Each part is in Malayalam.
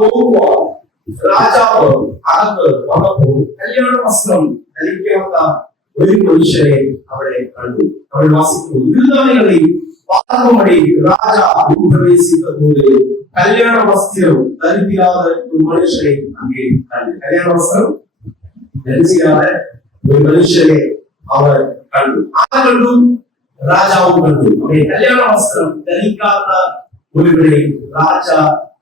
പോകുമ്പോൾ രാജാവ് അകത്ത് വന്നപ്പോൾ കല്യാണ വസ്ത്രം ധരിക്കാത്ത ഒരു മനുഷ്യനെ അവിടെ കണ്ടു. അവിടെ വസിക്കുന്നു. വിരുന്നാളികളിൽ പാർക്കുമടി രാജാവ് പ്രവേശിക്കുമ്പോൾ കല്യാണ വസ്ത്രം ധരിക്കാതെ ഒരു മനുഷ്യനെ അങ്ങേ കണ്ടു. കല്യാണ വസ്ത്രം ധരിക്കാതെ ഒരു മനുഷ്യനെ അവർ കണ്ടു. കണ്ടു രാജാവ് കണ്ടു. അവരെ കല്യാണ വസ്ത്രം ധരിക്കാത്ത ഒരുവരെ രാജ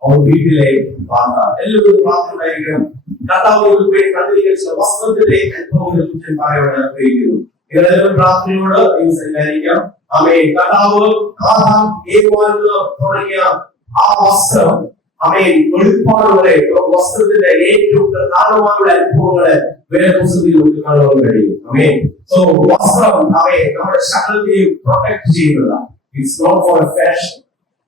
അവർ വീട്ടിലെ വാർത്ത എല്ലാവരും പ്രാർത്ഥനയായിരിക്കണം. കർത്താവിനെ കണ്ടിരിച്ച വസ്ത്രത്തിന്റെ അനുഭവങ്ങളെ കുറിച്ച് പറയാൻ ആഗ്രഹിക്കുന്നു. നിങ്ങളെല്ലാവരും പ്രാർത്ഥനയോട് സംസാരിക്കാം. ആമേൻ. കർത്താവ് ആദാം ഏവാന് തുടങ്ങിയ ആ വസ്ത്രം ആമേൻ വെളിപ്പാട് വരെ വസ്ത്രത്തിന്റെ ഏറ്റവും പ്രധാനമായ അനുഭവങ്ങളെ വേദപുസ്തകത്തിൽ നമുക്ക് കാണാൻ കഴിയും. ആമേൻ. സോ വസ്ത്രം ആമേൻ നമ്മുടെ ശരീരത്തെയും പ്രൊട്ടക്ട് ചെയ്യുന്നതാണ്. It's not for a fashion.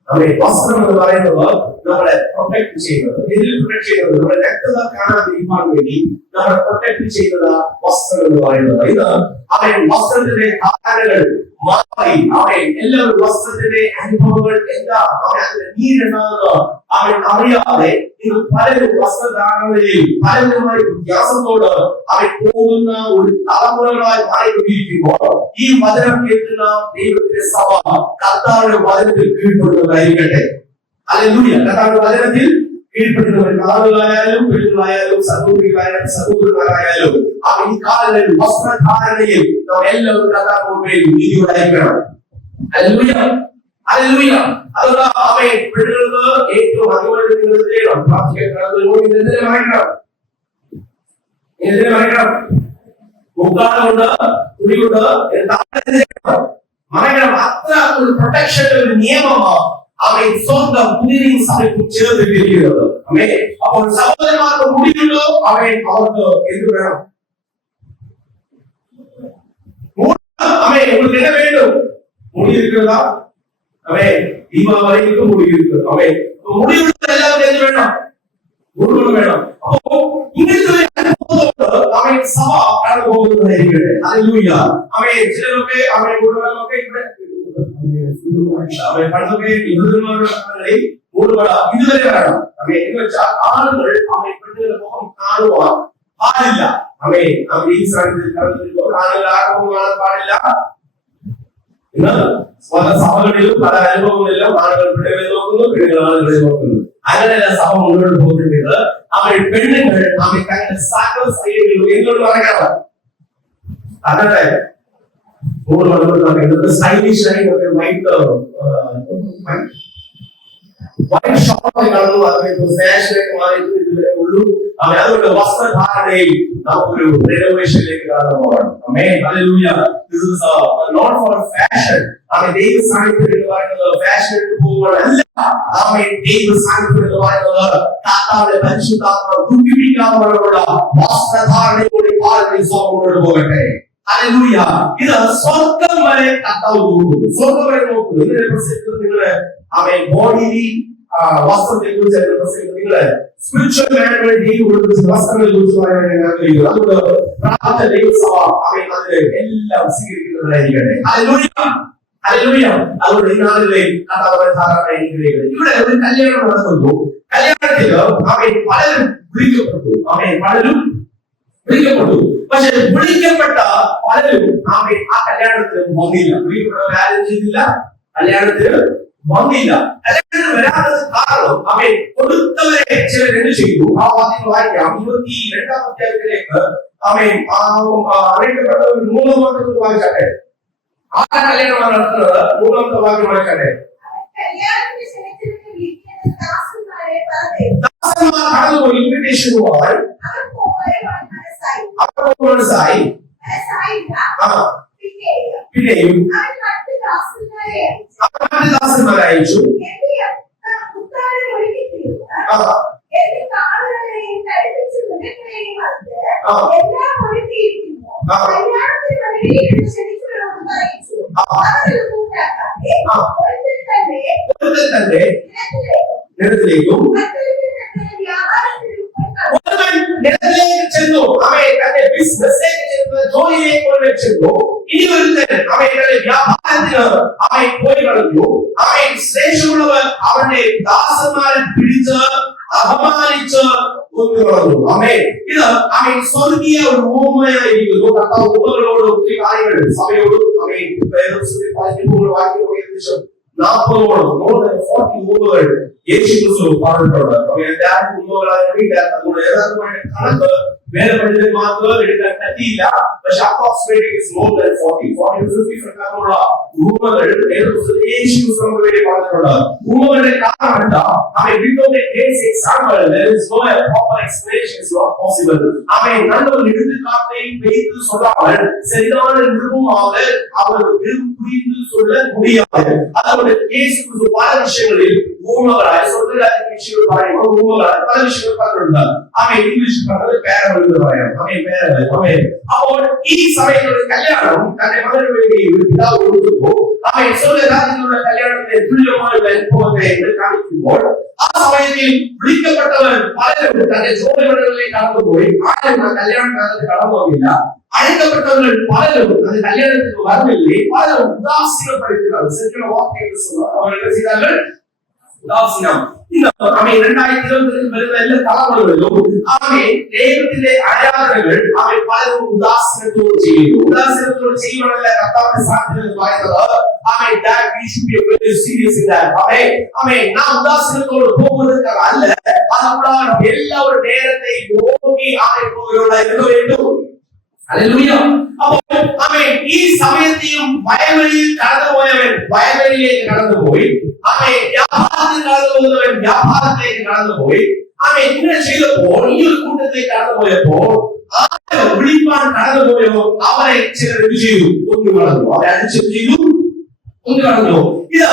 ആമേൻ. വസ്ത്രം എന്ന് പറയുന്നത് നമ്മളെ പ്രൊട്ടക്ട് ചെയ്യുന്നത്, ഇതിൽ പ്രൊട്ടക്ട് ചെയ്യുന്നത് നമ്മുടെ രക്തത കാണാതിരിക്കാൻ വേണ്ടി നമ്മളെ പ്രൊട്ടക്ട് ചെയ്യുന്ന വസ്ത്രം എന്ന് പറയുന്നത്. ഇത് അവൻ വസ്ത്രത്തിന്റെ ധാരണകൾ മാറി അവൻ എല്ലാവരും വസ്ത്രത്തിന്റെ അനുഭവങ്ങൾ എന്താ അവൻ അതിന്റെ നീരെന്താണെന്ന് അവൻ അറിയാതെ ഇത് പലരും വസ്ത്രധാരണയിൽ പലരുമായി വ്യത്യാസത്തോട് അവൻ പോകുന്ന ഒരു തലമുറകളായി മാറിക്കൊണ്ടിരിക്കുമ്പോൾ ഈ വചനം കേൾക്കുന്ന ദൈവത്തിന്റെ സഭ കർത്താവിന്റെ വചനത്തിൽ കീഴ്പ്പെടുന്നതായിരിക്കട്ടെ. ഹല്ലേലൂയ. കർത്താവിന്റെ വചനത്തിൽ കീഴ്പ്പെടുന്നവർ ആളുകളായാലും പെണ്ണുകളായാലും സഹോദരികളായാലും സഹോദരന്മാരായാലും ആ ഈ കാലങ്ങളിൽ വസ്ത്രധാരണയിൽ നാം എല്ലാവരും കർത്താവിന്റെ നീതിയോടായിരിക്കണം. ഹല്ലേലൂയ. ഹല്ലേലൂയ. അതുകൊണ്ട് അവൻ പെണ്ണുങ്ങൾക്ക് ഏറ്റവും അതുപോലെ നിങ്ങൾ ചെയ്യണം. മുക്കാടുകൊണ്ട് തുണികൊണ്ട് മറക്കണം. അത്ര ഒരു പ്രൊട്ടക്ഷന്റെ ഒരു നിയമമാണ് അവൻ സ്വന്തം പുതിയ സഭയ്ക്ക് ചേർത്തിരിക്കുന്നത്. അമ്മേ, അപ്പോൾ സഹോദരന്മാർക്ക് മുടിയുണ്ടോ അവൻ അവർക്ക് എന്ത് വേണം? അമ്മേ, உங்களுக்கு என்ன வேண்டும்? முடி இருக்கிறதா? அமே, தீபாவளிக்கு முடி இருக்கு. அமே, முடிவுள்ள எல்லாரும் என்ன வேணும்? முடி வேணும். அப்போ இங்கிருந்து அமே சபா கடந்து போகுது இருக்கிறது. ஹல்லேலூயா. அமே சிலருக்கு அமே குடும்பங்களுக்கு அமே பண்றதுக்கு இதுமாதிரி மூடுவடா இதுவரை வேணும். அமே என்ன வெச்சா ஆண்கள் அமே பெண்கள முகம் காணுவா பாடில்ல. அமே அமே ஈஸ்வரன் கருத்து ஆண்கள் ஆரம்பமான பாடில்ல. என்ன പല സഭകളിലും പല അനുഭവങ്ങളിലും ആളുകൾ പെണ്ണുകളെ നോക്കുന്നു, പെണ്ണുകൾ ആളുകളെ നോക്കുന്നു. അങ്ങനെയല്ല സഭ മുന്നോട്ട് പോകുന്നത്. അവർ പെണ്ണുങ്ങൾ അവർ തങ്ങളുടെ സകല സൈഡുകളും എന്തുകൊണ്ട് മറക്കണം? അതെ, സ്റ്റൈലിഷ് ആയി വൈറ്റ് ഷോപ്പിൽ കാണുന്നു. അതിന് ഫാഷനായിട്ട് മാറിയിട്ട് ഇതുവരെ ഉള്ളൂ. അതുകൊണ്ട് വസ്ത്രധാരണയിൽ നമുക്കൊരു റിനോവേഷനിലേക്ക് കടന്നു പോകണം. ആമേൻ. ഹല്ലേലൂയ. This is not for fashion. ആമേൻ. ദൈവ സാന്നിധ്യം എന്ന് പറയുന്നത് ഫാഷനിലേക്ക് പോകുന്നതല്ല. ആമേൻ. ദൈവ സാന്നിധ്യം എന്ന് പറയുന്നത് കർത്താവിന്റെ പരിശുദ്ധാത്മാവ് ദുഃഖിപ്പിക്കാനുള്ള വസ്ത്രധാരണയോടെ പാലത്തിൽ മുന്നോട്ട് പോകട്ടെ. ഹല്ലേലൂയ. ഇത് സ്വർഗം വരെ കർത്താവ് നോക്കുന്നു. സ്വർഗം വരെ നോക്കുന്നു. ഇതിനെ പ്രസംഗിക്കുന്നത് നിങ്ങളെ ആമേൻ ബോഡിലി വസ്ത്രത്തെ കുറിച്ച് നിങ്ങളെ സ്പിരിച്വൽ മാനുവൽ ഡീൽ കൊടുക്കുന്ന വസ്ത്രങ്ങളെ കുറിച്ച് പറയാൻ ആഗ്രഹിക്കുന്നു. അതുകൊണ്ട് പ്രാർത്ഥന ദൈവസഭ അവൻ അതിനെ എല്ലാം സ്വീകരിക്കുന്നതായിരിക്കട്ടെ. ഹല്ലേലൂയ. ഹല്ലേലൂയ. അതുകൊണ്ട് ഈ നാളുകളിൽ കർത്താവിന്റെ ധാരാളം അനുഗ്രഹിക്കുന്നത്. ഇവിടെ ഒരു കല്യാണം നടക്കുന്നു. കല്യാണത്തിൽ അവൻ പലരും വിളിക്കപ്പെട്ടു. അവൻ പലരും വിളിക്കപ്പെട്ടു. പക്ഷെ വിളിക്കപ്പെട്ട പലരും അവൻ ആ കല്യാണത്തിന് വന്നില്ല. വിളിക്കപ്പെട്ടവർ ആരും ചെയ്തില്ല, കല്യാണത്തിന് വന്നില്ല. കല്യാണത്തിന് വരാത്തത് കാരണം അവൻ കൊടുത്തവരെ ചിലർ എന്ത് ചെയ്തു? ആ വാക്യം വായിക്കാം. 22-ാം അധ്യായത്തിലേക്ക് അവൻ അറിയിക്കപ്പെട്ടവർ 3 വാക്യങ്ങൾ വായിച്ചാട്ടെ. ആ കല്യാണമാണ് നടത്തുന്നത്. 3-ാമത്തെ വാക്യം വായിച്ചാട്ടെ. ദാസന്മാർ കടന്നുപോയി ഇൻവിറ്റേഷൻ പോവാൻ അവർ മനസ്സായി. പിന്നെയും ദാസന്മാരെ അയച്ചു. തന്നെ നിലത്തിലേക്കും നിലത്തിലേക്ക് ചെന്നു. അവൻ തന്റെ ബിസിനസ്സിലേക്ക് ചെന്ന് ജോലി ജോലിയെ കൊണ്ട് വെച്ചപ്പോ ഇനി ഒരുത്തൻ അവരുടെ വ്യാപാരത്തിന് അവൻ പോയി കളഞ്ഞു. അവൻ ശേഷമുള്ളവർ അവരുടെ ദാസന്മാരെ പിടിച്ച് അപമാനിച്ച് കൊന്നുകളഞ്ഞു. ഇത് അവൻ സ്വർഗീയ ഒരു ഉപമയായിരിക്കുന്നു. കർത്താവ് ഉപമകളോട് ഒത്തിരി കാര്യങ്ങൾ സഭയോടും അവൻ വാക്യം 40 ഉപമകൾ യേശു ക്രിസ്തു പറഞ്ഞിട്ടുണ്ട്. എല്ലാവർക്കും ഉപമകളായി അതുകൊണ്ട് യഥാർത്ഥമായിട്ട് കണക്ക് വേറെ പണ്ഡിതന്മാർക്ക് എടുക്കാൻ പറ്റിയില്ല. പക്ഷെ approximately it's more than 40 to 50 പ്രകാരമുള്ള ഉപമകൾ യേശു ക്രിസ്തുവിന് വേണ്ടി പറഞ്ഞിട്ടുണ്ട്. ഉപമകളുടെ കാരണം എന്താ? without a case example there is no proper explanation is not possible. நல்ல எடுத்து காட்டை வைத்து சொல்லாமல் சரியான நிருபமாக அவருக்கு புரிந்து சொல்ல முடியாது. அதோட இயேசு கிறிஸ்து பல விஷயங்களில் ഉപമകളായി സ്വർഗ്ഗരാജ്യ വിഷയങ്ങൾ പറയുമ്പോൾ ഉപമകളായി പല വിഷയങ്ങൾ പറഞ്ഞിട്ടുണ്ട്. ഇംഗ്ലീഷ് പറഞ്ഞത് പേരകൾ പറയാം. അപ്പോൾ ഈ സമയത്തുള്ള കല്യാണം തന്റെ മകന് വേണ്ടി ഒരു പിതാവ് കൊടുക്കുമ്പോൾ സ്വർഗ്ഗരാജ്യത്തിലുള്ള കല്യാണത്തിന്റെ തുല്യമായ അനുഭവത്തെ കാണിക്കുമ്പോൾ ആ സമയത്തിൽ വിളിക്കപ്പെട്ടവർ പലരും തന്റെ ജോലികളിലേക്ക് കടന്നുപോയി. ആരും കല്യാണം കാലത്ത് കടന്നു പോകില്ല. അழைக்கப்பட்டவர்கள் പലരും അത് കല്യാണത്തിന് வரவில்லை. പലരും ഉദാസീനപ്പെടുത്തുന്നത് ശരിക്കും വാർത്തകൾ അവർ என்ன செய்தார்கள்? ഉദാസീനം. 2022 വരുന്ന എല്ലാ തലമുറകളിലും ദൈവത്തിന്റെ ആരാധനകൾ പലരും ഉദാസീനത്തോട് ചെയ്യുന്നു. ഉദാസീനത്തോട് ചെയ്യുവാനല്ല കർത്താവിന്റെ സാന്നിധ്യം പറയുന്നത്. നാം ഉദാസീനത്തോട് പോകുന്നത് അല്ല, അതുകൊണ്ടാണ് എല്ലാവരും നേരത്തെ നോക്കി ആരെപ്പോലുള്ള வேண்டும். അപ്പോൾ ഈ സമയത്തെയും വയൽവെളിയിൽ കടന്നുപോയവൻ വയൽവെളിയിലേക്ക് കടന്നുപോയി. വ്യാപാരത്തിൽ കടന്നു പോകുന്നവൻ വ്യാപാരത്തിലേക്ക് കടന്നുപോയി. ഇങ്ങനെ ചെയ്തപ്പോൾ ഈ ഒരു കൂട്ടത്തിലേക്ക് കടന്നുപോയപ്പോൾ ആരെ വിളിപ്പാൻ കടന്നുപോയോ അവരെ ചിലർ എന്ത് ചെയ്തു? കൊന്നു കളഞ്ഞു. അവരെ അടിച്ചു ചെയ്തു, കൊന്നു കളഞ്ഞു. ഇത്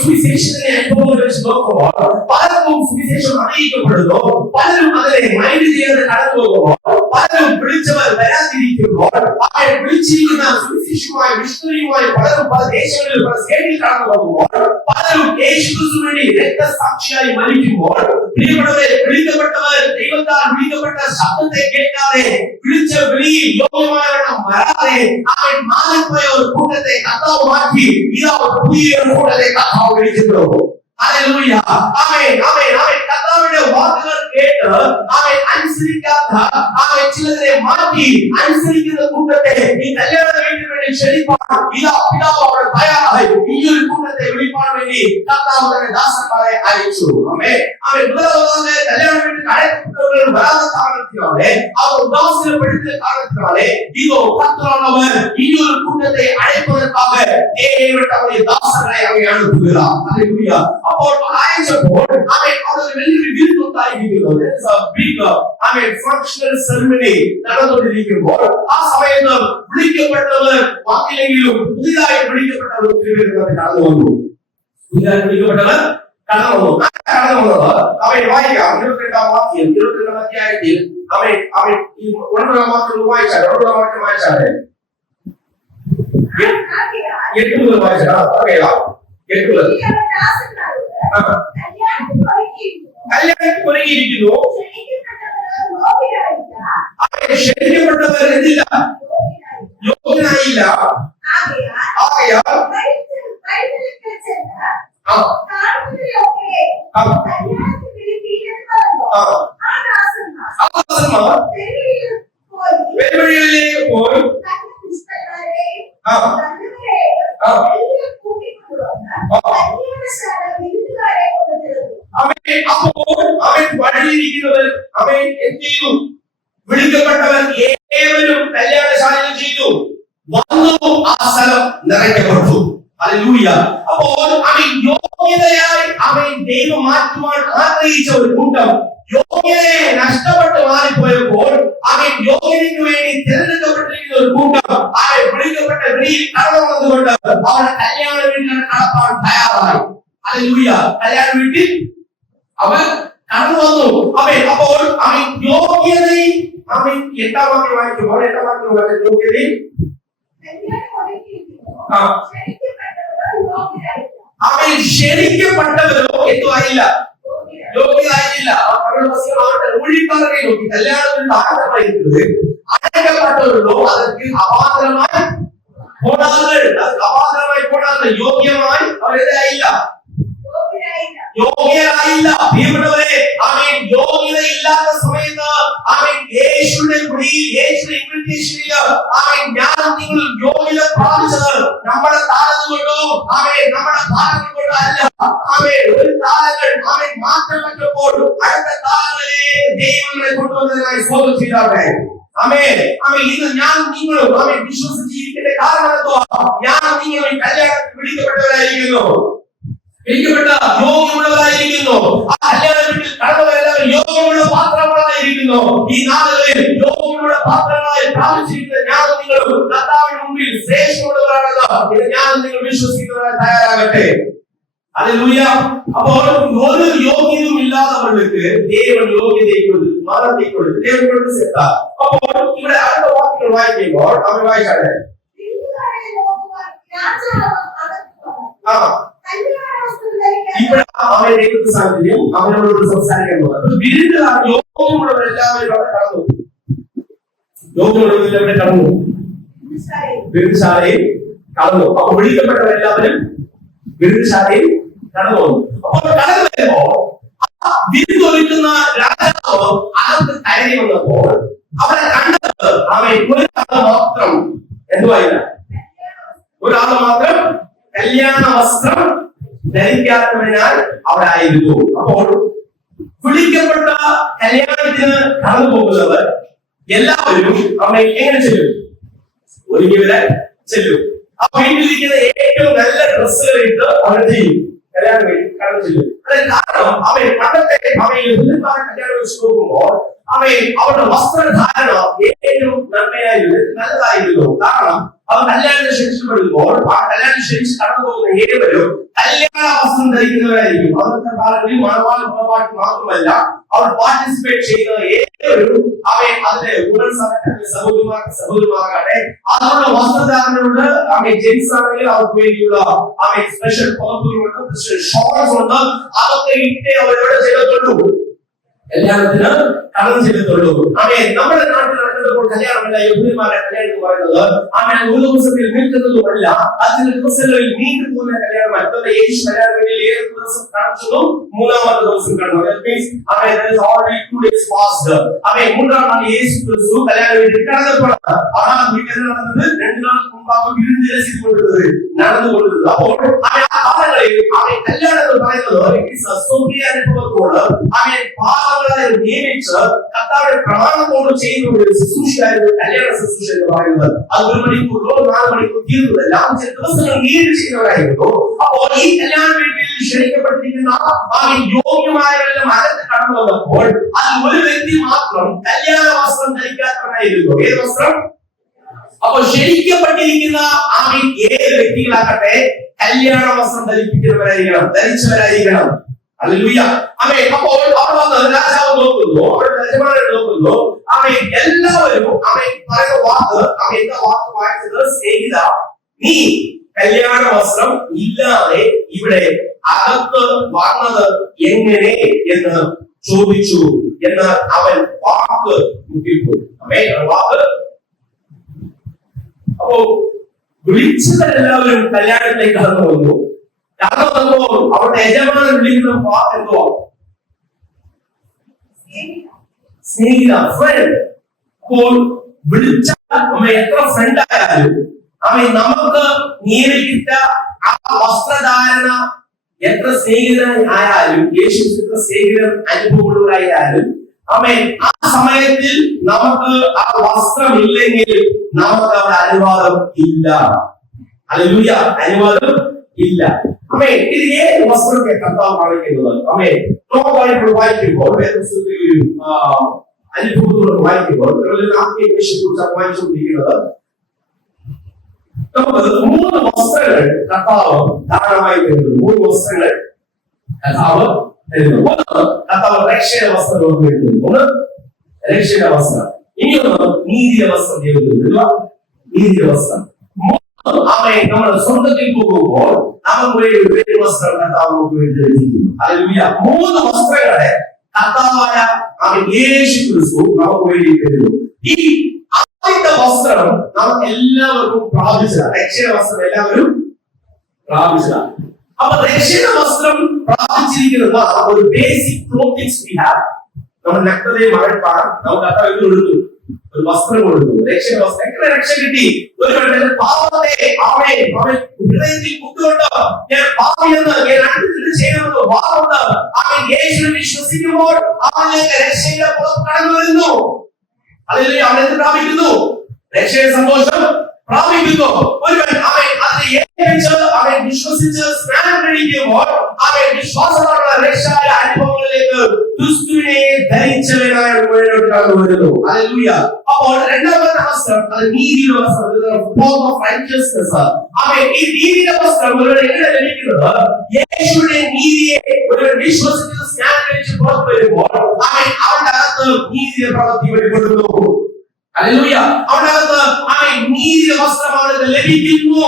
സുവിശേഷത്തിന്റെ അനുഭവങ്ങൾ വെച്ച് നോക്കുമ്പോൾ പലർക്കും സുവിശേഷം അറിയിക്കപ്പെടുന്നു. പലരും അതിനെ മൈൻഡ് ചെയ്യാതെ കടന്നു പോകുമ്പോൾ പലരും വിളിച്ചവർ വരാതിരിക്കുമ്പോൾ അവരെ വിളിച്ചിരിക്കുന്ന സുവിശേഷവുമായി മിഷണറിയുമായി പലരും പല ദേശങ്ങളിൽ പല സ്റ്റേറ്റിൽ കടന്നു പോകുമ്പോൾ പലരും യേശുക്രിസ്തുവിന് വേണ്ടി രക്തസാക്ഷിയായി മരിക്കുമ്പോൾ പ്രിയപ്പെട്ടവരെ, വിളിക്കപ്പെട്ടവർ ദൈവത്താൽ വിളിക്കപ്പെട്ട ശബ്ദത്തെ കേൾക്കാതെ വിളിച്ച വിളിയിൽ യോഗ്യമായവണ്ണം വരാതെ അവൻ മാറിപ്പോയ ഒരു കൂട്ടത്തെ കർത്താവ് മാറ്റി ഇതാ പുതിയ കൂട്ടത്തെ കർത്താവ് വിളിക്കുന്നു. ഹല്ലേലൂയ. കർത്താവിന്റെ വാക്കുകൾ കേട്ട് അവൻ അനുസരിക്കാത്ത ചിലരെ മാറ്റി അനുസരിക്കുന്ന കൂട്ടത്തെ ഈ കല്യാണ വീട്ടിന് വേണ്ടി ക്ഷണിപ്പാൻ ഇതാ പിതാവ് അവിടെ തയ്യാറായി. ഈ ഒരു കൂട്ടത്തെ വിളിപ്പാൻ വേണ്ടി കർത്താവ് തന്നെ ദാസന്മാരെ അയച്ചു. കല്യാണ വീട്ടിൽ അയക്കപ്പെട്ടവர்கள் വരാத കാരണത്തിനാലെ അവർ ഉദാസീനപ്പെടുത്തിയ കാരണത്തിനാലെ இதோ கர்த்தரானவர் இன்னொரு கூட்டத்தை அழைப்பதற்காக தேவனுடைய தாசர்களை அங்கே அனுப்புகிறார். ஹல்லேலூயா. അപ്പോൾ അയച്ചപ്പോൾ അവൻ വലിയൊരു വിരുന്ന് ഉണ്ടായിരിക്കുന്നത്. ഫങ്ഷണൽ സെറിമണി നടന്നുകൊണ്ടിരിക്കുമ്പോൾ ആ സമയത്ത് വിളിക്കപ്പെട്ടവർ വന്നില്ലെങ്കിലും പുതിയതായി വിളിക്കപ്പെട്ടവർ കടന്നു വന്നു. പുതിയതായി വിളിക്കപ്പെട്ടവർ കടന്നു വന്നത് അവൻ വായിക്കാം. 22-ാം വാക്യം 22-ാം അധ്യായത്തിൽ അവൻ 1-ാം വാക്യം വായിച്ചാൽ 1-ാം വാക്യം വായിച്ചാല് 8 മുതൽ വായിച്ചാൽ അറിയാം. 8 മുതൽ കല്യാണത്തിന് ഒരുങ്ങിയിരിക്കുന്നു. ക്ഷണിക്കപ്പെട്ടവർ എന്തില്ല? യോഗ്യനായില്ല. ആകയാൽ വെല്ലുവിളികളിലേക്ക് പോയി അവൻ വഴിയിരിക്കുന്നവർ അവൻ എന്ത് ചെയ്തു? വിളിക്കപ്പെട്ടവർ ഏവരും കല്യാണശാലയിൽ ചെയ്തു വന്നു. ആ സ്ഥലം നിറയ്ക്കപ്പെട്ടു. ഹല്ലേലൂയ. അപ്പോൾ അവൻ യോഗ്യതയായി അവൻ ദൈവം മാറ്റുവാൻ ആഗ്രഹിച്ച ഒരു കൂട്ടം യോഗ്യതയെ നഷ്ടപ്പെട്ട് മാറിപ്പോയപ്പോൾ അവൻ യോഗ്യതയ്ക്ക് വേണ്ടി തിരഞ്ഞെടുക്കപ്പെട്ടിരിക്കുന്ന ഒരു കൂട്ടം അവൻ വിളിക്കപ്പെട്ട വിളിയിൽ കടന്നു വന്നതുകൊണ്ട് അവരുടെ കല്യാണ വീട്ടിൽ നടത്താൻ തയ്യാറായി. ഹല്ലേലൂയ. കല്യാണ വീട്ടിൽ അവൻ കടന്നു വന്നു. അപ്പോൾ അവൻ യോഗ്യതയിൽ അവൻ 8-ാം വാക്യം വായിക്കുമ്പോൾ 8-ാം വാക്യം യോഗ്യതയിൽ അവൻ ക്ഷണിക്കപ്പെട്ടവരോ എന്തുമായില്ല? யோகியராயில்ல. அவர்கள் அவர்கள் ஊழியக்காரரை நோக்கி கல்யாணம் ஆரம்பமாயிருக்கிறது. அழைக்கப்பட்டவர்களோ அதற்கு அபாத்திரமாய் போனார்கள். அதுக்கு அபாத்திரமாய் போனார்கள். யோகியமாய் அவர்கள் இல்ல, யோகியராயில்ல. தேவனவரே ஆமென். யோகியதை இல்லாத சமயத்துல ஆமென் യേശുവിന്റെ കുടിയിൽ യേശുവിന്റെ ഇൻവിറ്റേഷനിൽ ആമേൻ ഞാൻ നിങ്ങൾ യോഗ്യത പ്രാപിച്ചത് നമ്മുടെ താരങ്ങൾ കൊണ്ടോ ആമേൻ നമ്മുടെ ഭാരങ്ങൾ കൊണ്ടോ അല്ല. ആമേൻ ഒരു താരങ്ങൾ ആമേൻ മാറ്റം വെച്ചപ്പോൾ അടുത്ത താരങ്ങളിലേക്ക് ദൈവങ്ങളെ കൊണ്ടുവന്നതിനായി സ്തോത്രം ചെയ്താട്ടെ. ആമേൻ. ആമേൻ. ഇത് ഞാൻ നിങ്ങളും ആമേൻ വിശ്വസിച്ചിരിക്കേണ്ട കാരണം എന്തോ ഞാൻ നിങ്ങൾ കല്യാണത്തിൽ വിളിക്കപ്പെട്ടവരായിരിക്കുന്നു, വിളിക്കപ്പെട്ട യോഗ്യമുള്ളവരായിരിക്കുന്നു. ആ കല്യാണ വീട്ടിൽ കടന്നവരെല്ലാവരും യോഗ്യമുള്ള പാത്രങ്ങളായിരിക്കുന്നു. ഈ നാളുകളിൽ യോഗ്യമുള്ള പാത്രങ്ങളായി പ്രാപിച്ചിരിക്കുന്ന ഞാൻ നിങ്ങളും കർത്താവിന്റെ മുമ്പിൽ ശ്രേഷ്ഠമുള്ളവരാണെന്ന് ഞാൻ നിങ്ങൾ വിശ്വസിക്കുന്നവരായി തയ്യാറാകട്ടെ. ഹല്ലേലൂയ. അപ്പോൾ ഒരു യോഗ്യതയും ഇല്ലാത്തവർക്ക് ദൈവം യോഗ്യതയെ കൊടുത്തു, മരണത്തെ കൊടുത്തു, ദൈവം കൊടുത്ത് സെത്താ. അപ്പോൾ ഇവിടെ അടുത്ത വാക്യങ്ങൾ വായിക്കുമ്പോൾ അവൻ വായിച്ചാട്ടെ. ഇവിടെ അവൻ ദൈവത്തെ സാന്നിധ്യം അവനോട് സംസാരിക്കാൻ പോകുന്നത് വീണ്ടും യോഗ്യമുള്ളവരെല്ലാവരും അവിടെ കടന്നു, യോഗ്യമുള്ളവരെല്ലാവരും കടന്നു, വിരുദ്ധശാലയിൽ കടന്നു. അപ്പൊ വിളിക്കപ്പെട്ടവരെല്ലാവരും വിരുദ്ധശാലയിൽ കടന്നു വന്നു. അപ്പോൾ കടന്നു വരുമ്പോ വിരുന്നൊരുക്കുന്ന രാജാവ് അകത്ത് കയറി വന്നപ്പോൾ അവരെ കണ്ടത് അവൻ ഒരാൾ മാത്രം എന്തുവായില്ല, ഒരാൾ മാത്രം കല്യാണ വസ്ത്രം ധരിക്കാത്തതിനാൽ അവിടെ ആയിരുന്നു. അപ്പോൾ വിളിക്കപ്പെട്ട കല്യാണത്തിന് കടന്നു പോകുന്നവർ എല്ലാവരും അവനെ എങ്ങനെ ചെല്ലും? ഒരുങ്ങിവരെ ചെല്ലും. ആ വീട്ടിലിരിക്കുന്ന ഏറ്റവും നല്ല ഡ്രസ്സുകൾ ഇട്ട് അവർ ചെയ്യും, കല്യാണം കടന്നു ചെല്ലും. അതിന് കാരണം അവൻ പണ്ടത്തെ അവയിൽ കല്യാണം വെച്ച് നോക്കുമ്പോൾ അവൻ അവരുടെ വസ്ത്രധാരണ ഏറ്റവും നന്മയായിരുന്നു, നല്ലതായിരുന്നു. കാരണം അവർ കല്യാണത്തിന് ക്ഷണിക്കപ്പെടുമ്പോൾ ആ കല്യാണം ക്ഷണിച്ച് കടന്നു പോകുന്ന ഏവരും കല്യാണ വസ്ത്രം ധരിക്കുന്നവരായിരിക്കും. അന്നത്തെ കാലങ്ങളിൽ മണവാളൻ മണവാട്ടി മാത്രമല്ല അവർ പാർട്ടിസിപ്പേറ്റ് ചെയ്യുന്ന ഏവരും അവൻ അതിന്റെ ഉടൻ സഹോദരിമാരാകട്ടെ അതിനുള്ള വസ്ത്രധാരണമുണ്ട്. അവൻ ജെൻസ് ആണെങ്കിൽ അവർക്ക് വേണ്ടിയുള്ള അവൻ സ്പെഷ്യൽ പുറത്തുകളുണ്ട്, സ്പെഷ്യൽ ഷോർട്സ് ഉണ്ട്. അതൊക്കെ ഇട്ടേ അവരോട് ചെയ്തിട്ടുള്ളൂ, കല്യാണത്തിന് കടന്നു ചെയ്തിട്ടുള്ളൂ. അവൻ നമ്മുടെ നാട്ടിൽ നടക്കുന്നപ്പോൾ കല്യാണമല്ല, യഹൂദന്മാരെ കല്യാണം എന്ന് പറയുന്നത് അവൻ ഒരു ദിവസത്തിൽ നിൽക്കുന്നതുമല്ല, അതിന് ദിവസങ്ങളിൽ നീണ്ടു പോകുന്ന കല്യാണമാണ്. യേശു കല്യാണം വേണ്ടി 7 ദിവസം കാണിച്ചതും 3-ാമത്തെ ദിവസം കടന്നു. അവൻ 3-ാം നാൾ യേശു ക്രിസ്തു കല്യാണം വേണ്ടി കടന്നപ്പോഴാണ് ആ വീട്ടിൽ നടന്നത് 2 നാൾ മുമ്പാണ് വിരുന്ന് രസിക്കൊണ്ടിരുന്നത്, നടന്നുകൊണ്ടിരുന്നത്. അപ്പോൾ അവൻ ആ കാലങ്ങളിൽ അവൻ കല്യാണം എന്ന് പറയുന്നത് അനുഭവത്തോട് അവൻ പാവങ്ങളെ നിയമിച്ച് കർത്താവിന്റെ പ്രമാണത്തോട് ചെയ്യുന്ന ഒരു ശുശ്രൂഷയായിരുന്നു കല്യാണ ശുശ്രൂഷ എന്ന് പറയുന്നത്. അത് 1 മണിക്കൂറോ 4 മണിക്കൂർ തീർന്നതല്ല, 5 ദിവസങ്ങൾ നീണ്ടു ചെയ്യുന്നവരായിരുന്നു. അപ്പോൾ ഈ കല്യാണ വീട്ടിൽ ക്ഷണിക്കപ്പെട്ടിരിക്കുന്ന ആ യോഗ്യമാരെല്ലാം അകത്ത് കടന്നു വന്നപ്പോൾ അതിൽ ഒരു വ്യക്തി മാത്രം കല്യാണ വസ്ത്രം ധരിക്കാത്തവനായിരുന്നു. ഏത് വസ്ത്രം? അപ്പോൾ ക്ഷണിക്കപ്പെട്ടിരിക്കുന്ന ആ ഏത് വ്യക്തികളാകട്ടെ കല്യാണ വസ്ത്രം ധരിപ്പിക്കുന്നവരായിരിക്കണം, ധരിച്ചവരായിരിക്കണം. ഹല്ലേലൂയ. ആമേൻ. അപ്പോൾ അവിടെ വന്ന് രാജാവ് നോക്കുന്നു, അവരുടെ യജമാനൻ നോക്കുന്നു. ആമേൻ. എല്ലാവരും ആമേൻ പറയുന്ന വാക്ക്, ആമേൻ എന്താ വാക്ക് വായിച്ചത്? സ്നേഹിത, നീ കല്യാണ വസ്ത്രം ഇല്ലാതെ ഇവിടെ അകത്ത് വന്നത് എങ്ങനെ എന്ന് ചോദിച്ചു. എന്നാൽ അവൻ വാക്ക് മുട്ടിപ്പോയി. ആമേൻ. വാക്ക്. അപ്പോ വിളിച്ചവരെല്ലാവരും കല്യാണത്തിലേക്ക് കടന്നു വന്നു. കടന്നു വന്നപ്പോൾ അവരുടെ യജമാനൻ വിളിക്കുന്ന വാക്ക് എന്തോ? സ്നേഹിത, ഫ്രണ്ട്. അപ്പോൾ വിളിച്ചാൽ എത്ര ഫ്രണ്ട് ആയാലും നമുക്ക് നിയമിച്ച ആ വസ്ത്രധാരണ എത്ര സ്നേഹിതനായാലും, യേശു എത്ര സ്നേഹിതൻ അനുഭവമുള്ളവരായാലും ആ സമയത്തിൽ നമുക്ക് ആ വസ്ത്രം ഇല്ലെങ്കിൽ നമുക്ക് അവിടെ അനുവാദം ഇല്ല. ഹല്ലേലൂയ. അനുവാദം ഇല്ല. ഇത് ഏത് വസ്ത്രത്തെ കർത്താവ് കാണിക്കുന്നത്? നോക്കായിട്ട് വായിക്കുമ്പോൾ അനുഭവത്തോട് വായിക്കുമ്പോൾ ആത്മീയതയെക്കുറിച്ചാണ് വായിച്ചുകൊണ്ടിരിക്കുന്നത്. നമുക്ക് 3 വസ്ത്രങ്ങൾ കർത്താവ് ധാരാളമായി തരുന്നു. 3 വസ്ത്രങ്ങൾ കർത്താവ് തരുന്നു. ഒന്ന് കർത്താവ് രക്ഷയുടെ വസ്ത്രം നമുക്ക് തരുന്നു. ഒന്ന് രക്ഷയുടെ വസ്ത്രം. ഇനി ഒന്ന് നീതിയുടെ വസ്ത്രം തരുന്നു. നീതിയുടെ വസ്ത്രം. അവൻ നമ്മുടെ സ്വന്തത്തിൽ പോകുമ്പോൾ നമുക്ക് വേണ്ടി ഒരു വസ്ത്രം കർത്താവ് നമുക്ക് വേണ്ടി ധരിച്ചിരിക്കുന്നു. ഹല്ലേലൂയ. 3 വസ്ത്രങ്ങളെ കർത്താവായ അവൻ യേശു ക്രിസ്തു നമുക്ക് വേണ്ടി തരുന്നു. ഈ ആദ്യത്തെ വസ്ത്രം നമുക്ക് എല്ലാവർക്കും പ്രാപിച്ചതാണ്. രക്ഷയുടെ വസ്ത്രം എല്ലാവരും പ്രാപിച്ചതാണ്. അപ്പൊ രക്ഷയുടെ വസ്ത്രം പ്രാപിച്ചിരിക്കുന്ന ഒരു ബേസിക് ക്ലോത്തിങ്സ് വി ഹാവ്. നമ്മുടെ നഗ്നതയെ മറപ്പാൻ നമുക്ക് കർത്താവ് കൊടുത്തു, ഒരു വസ്ത്രം കൊടുത്തു, രക്ഷയുടെ വസ്ത്രം. എങ്ങനെ രക്ഷ കിട്ടി? ഒരു പാപത്തെ അവൻ ഹൃദയത്തിൽ കുത്തുകൊണ്ട് ഞാൻ പാപിയെന്ന് ഞാൻ അടുത്ത് ചെയ്യുന്നത് വാദമുണ്ട്. അവൻ യേശുവിനെ വിശ്വസിക്കുമ്പോൾ അവനിലേക്ക് രക്ഷയുടെ പുറത്ത് കടന്നു വരുന്നു. അതിൽ അവൻ എന്ത് പ്രാപിക്കുന്നു? രക്ഷയുടെ സന്തോഷം പ്രാപിക്കുന്നു. ഒരുവൻ അവൻ അതിനെ ഏൽപ്പിച്ച് അവൻ വിശ്വസിച്ച് സ്നാനം കഴിക്കുമ്പോൾ അവൻ വിശ്വാസമുള്ള രക്ഷായ അനുഭവങ്ങളിലേക്ക് ക്രിസ്തുവിനെ ധരിച്ചവനായ മുഴുവൻ കടന്നു വരുന്നു. ഹല്ലേലൂയ. അപ്പോൾ രണ്ടാമത്തെ വസ്ത്രം അത് നീതിയുടെ വസ്ത്രം. അവൻ ഈ നീതിയുടെ വസ്ത്രം ഒരുവൻ എങ്ങനെ ലഭിക്കുന്നത്? യേശുവിന്റെ നീതിയെ ഒരുവൻ വിശ്വസിച്ച് സ്നാനം കഴിച്ച് പുറത്തു വരുമ്പോൾ അവൻ അവന്റെ അകത്ത് നീതിയുടെ പ്രവൃത്തി വെളിപ്പെടുന്നു. ഹല്ലേലൂയ. അവനകത്ത് അവൻ നീതിയുടെ വസ്ത്രമാണ് ലഭിക്കുന്നു.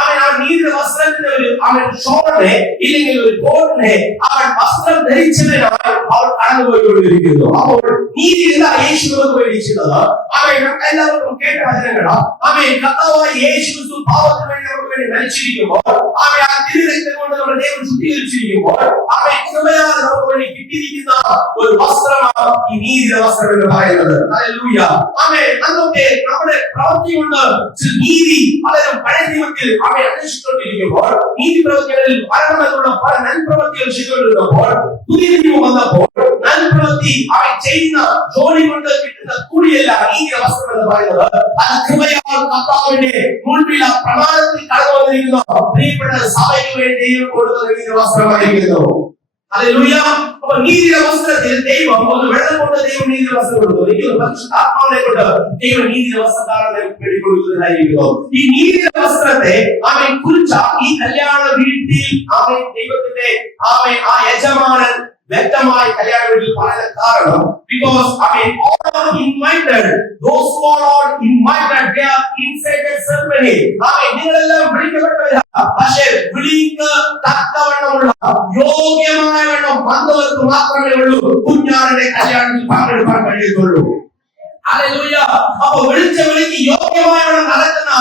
അവൻ ആ നീതിയുടെ വസ്ത്രത്തിന്റെ അവൻ ഷോളിനെ ഇല്ലെങ്കിൽ ഒരു കോട്ടിനെ അവൻ വസ്ത്രം ധരിച്ചതിനായി അവൻ കടന്നുപോയിക്കൊണ്ടിരിക്കുന്നു. അപ്പോൾ നീതി എന്താ യേശു നമുക്ക് വേണ്ടി ചെയ്തത്? അവൻ എല്ലാവർക്കും കേട്ട വചനങ്ങളാ. അവൻ കർത്താവായ യേശു ക്രിസ്തു പാപത്തിന് വേണ്ടി നമുക്ക് വേണ്ടി മരിച്ചിരിക്കുമ്പോൾ അവൻ ആ തിരുരക്തം കൊണ്ട് നമ്മുടെ ദൈവം ശുദ്ധീകരിച്ചിരിക്കുമ്പോൾ അവൻ കൃപയാൽ നമുക്ക് വേണ്ടി കിട്ടിയിരിക്കുന്ന ഒരു വസ്ത്രമാണ് ഈ നീതിയുടെ വസ്ത്രം എന്ന് പറയുന്നത്. ഹല്ലേലൂയ. അവൻ അന്നൊക്കെ നമ്മുടെ പ്രവൃത്തി കൊണ്ട് നീതി പലരും പഴയ നിയമത്തിൽ അവയെ അന്വേഷിച്ചുകൊണ്ടിരിക്കുമ്പോൾ നീതി പ്രവൃത്തികളിൽ പരമെന്നുള്ള പല നന്പ്രവൃത്തികൾ ചെയ്തുകൊണ്ടിരുന്നപ്പോൾ പുതിയ നിയമം വന്നപ്പോൾ നന്പ്രവൃത്തി അവൻ ചെയ്യുന്ന ജോലി കൊണ്ട് കിട്ടുന്ന കൂലിയല്ല നീതിയുടെ വസ്ത്രം എന്ന് പറയുന്നത്. അത് കൃപയാൽ കർത്താവിന്റെ മുൻപിൽ ആ പ്രമാണത്തിൽ കടന്നു വന്നിരിക്കുന്ന പ്രിയപ്പെട്ട സഭയ്ക്ക് വേണ്ടി കൊടുത്ത നീതിയുടെ വസ്ത്രമായിരിക്കുന്നു. ഹല്ലേലൂയ. അപ്പോൾ നീതിയുടെ വസ്ത്രത്തിൽ ദൈവം ഒന്ന് വെള്ളം കൊണ്ട് ദൈവം നീതിയുടെ വസ്ത്രം കൊടുത്തു. ആത്മാവിനെ കൊണ്ട് ദൈവം നീതിയുടെ വസ്ത്രധാരണ കൊടുക്കുന്നതായിരിക്കുന്നു. ഈ നീതിയുടെ വസ്ത്രത്തെ അവൻ കുറിച്ച ഈ കല്യാണ വീട്ടിൽ അവൻ ദൈവത്തിന്റെ അവൻ ആ യജമാനൻ വ്യക്തമായി കല്യാണ വീട്ടിൽ പറയാൻ കാരണം because all are invited, those who are not invited they are inside the ceremony. നിങ്ങളെല്ലാം വിളിക്കപ്പെട്ടവരാ, പക്ഷേ വിളിക്ക് തക്കവണ്ണമുള്ള യോഗ്യമായ വണ്ണം വന്നവർക്ക് മാത്രമേ ഉള്ളൂ കുഞ്ഞാടിന്റെ കല്യാണത്തിൽ പങ്കെടുക്കാൻ കഴിയുള്ളൂ. ഹല്ലേലൂയ. അപ്പോൾ വിളിക്ക് യോഗ്യമായവണ്ണം നടക്കുന്ന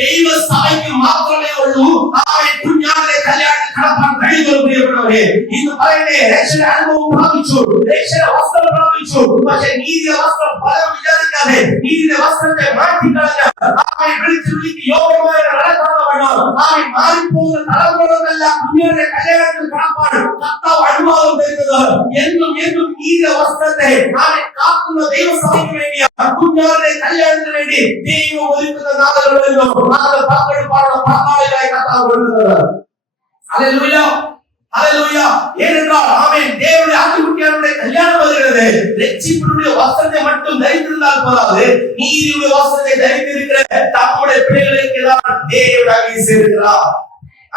ദൈവസഭയ്ക്ക് മാത്രമേ ഉള്ളൂ അവൻ കുഞ്ഞാടിന്റെ കല്യാണത്തിൽ കടപ്പാൻ കഴിയുള്ളൂ. പ്രിയപ്പെട്ടവരെ, ഇന്ന് പറയട്ടെ, രക്ഷയുടെ അനുഭവം പ്രാപിച്ചു, രക്ഷയുടെ വസ്ത്രം പ്രാപിച്ചു, പക്ഷെ നീതിയുടെ വസ്ത്രം പലരും വിചാരിക്കാതെ നീതിയുടെ വസ്ത്രത്തെ മാറ്റിക്കളഞ്ഞ അവൻ വിളിക്ക് യോഗ്യമായ നടക്കാത്തവണ്ണം അവൻ മാറിപ്പോകുന്ന തലമുറകളല്ല കുഞ്ഞാടിന്റെ കല്യാണത്തിൽ കടപ്പാൻ കർത്താവ് അനുവാദം തരുന്നത്. എന്നും നീതിയുടെ വസ്ത്രത്തെ അവൻ കാക്കുന്ന ദൈവസഭയ്ക്ക് വേണ്ടിയാണ്, കുഞ്ഞാടിന്റെ കല്യാണത്തിന് വേണ്ടി ദൈവം ഒരുക്കുന്ന നാളുകളിലും പങ്കെടുപ്പാനുള്ള പങ്കാളികളായി കർത്താവ് കൊടുക്കുന്നത്. ഹല്ലേലൂയ. ഹല്ലേലൂയ. ஏனென்றால் ஆமென் தேவனுடைய ஆட்டுக்குட்டியாருடைய கல்யாணம் வருகிறது. ரட்சிப்பினுடைய வஸ்திரத்தை மட்டும் தரித்திருந்தால் போதாது, நீதியுடைய வஸ்திரத்தை தரித்திருக்கிற தம்முடைய பிள்ளைகளுக்கு தான் தேவன் அங்கே சேர்க்கிறார்.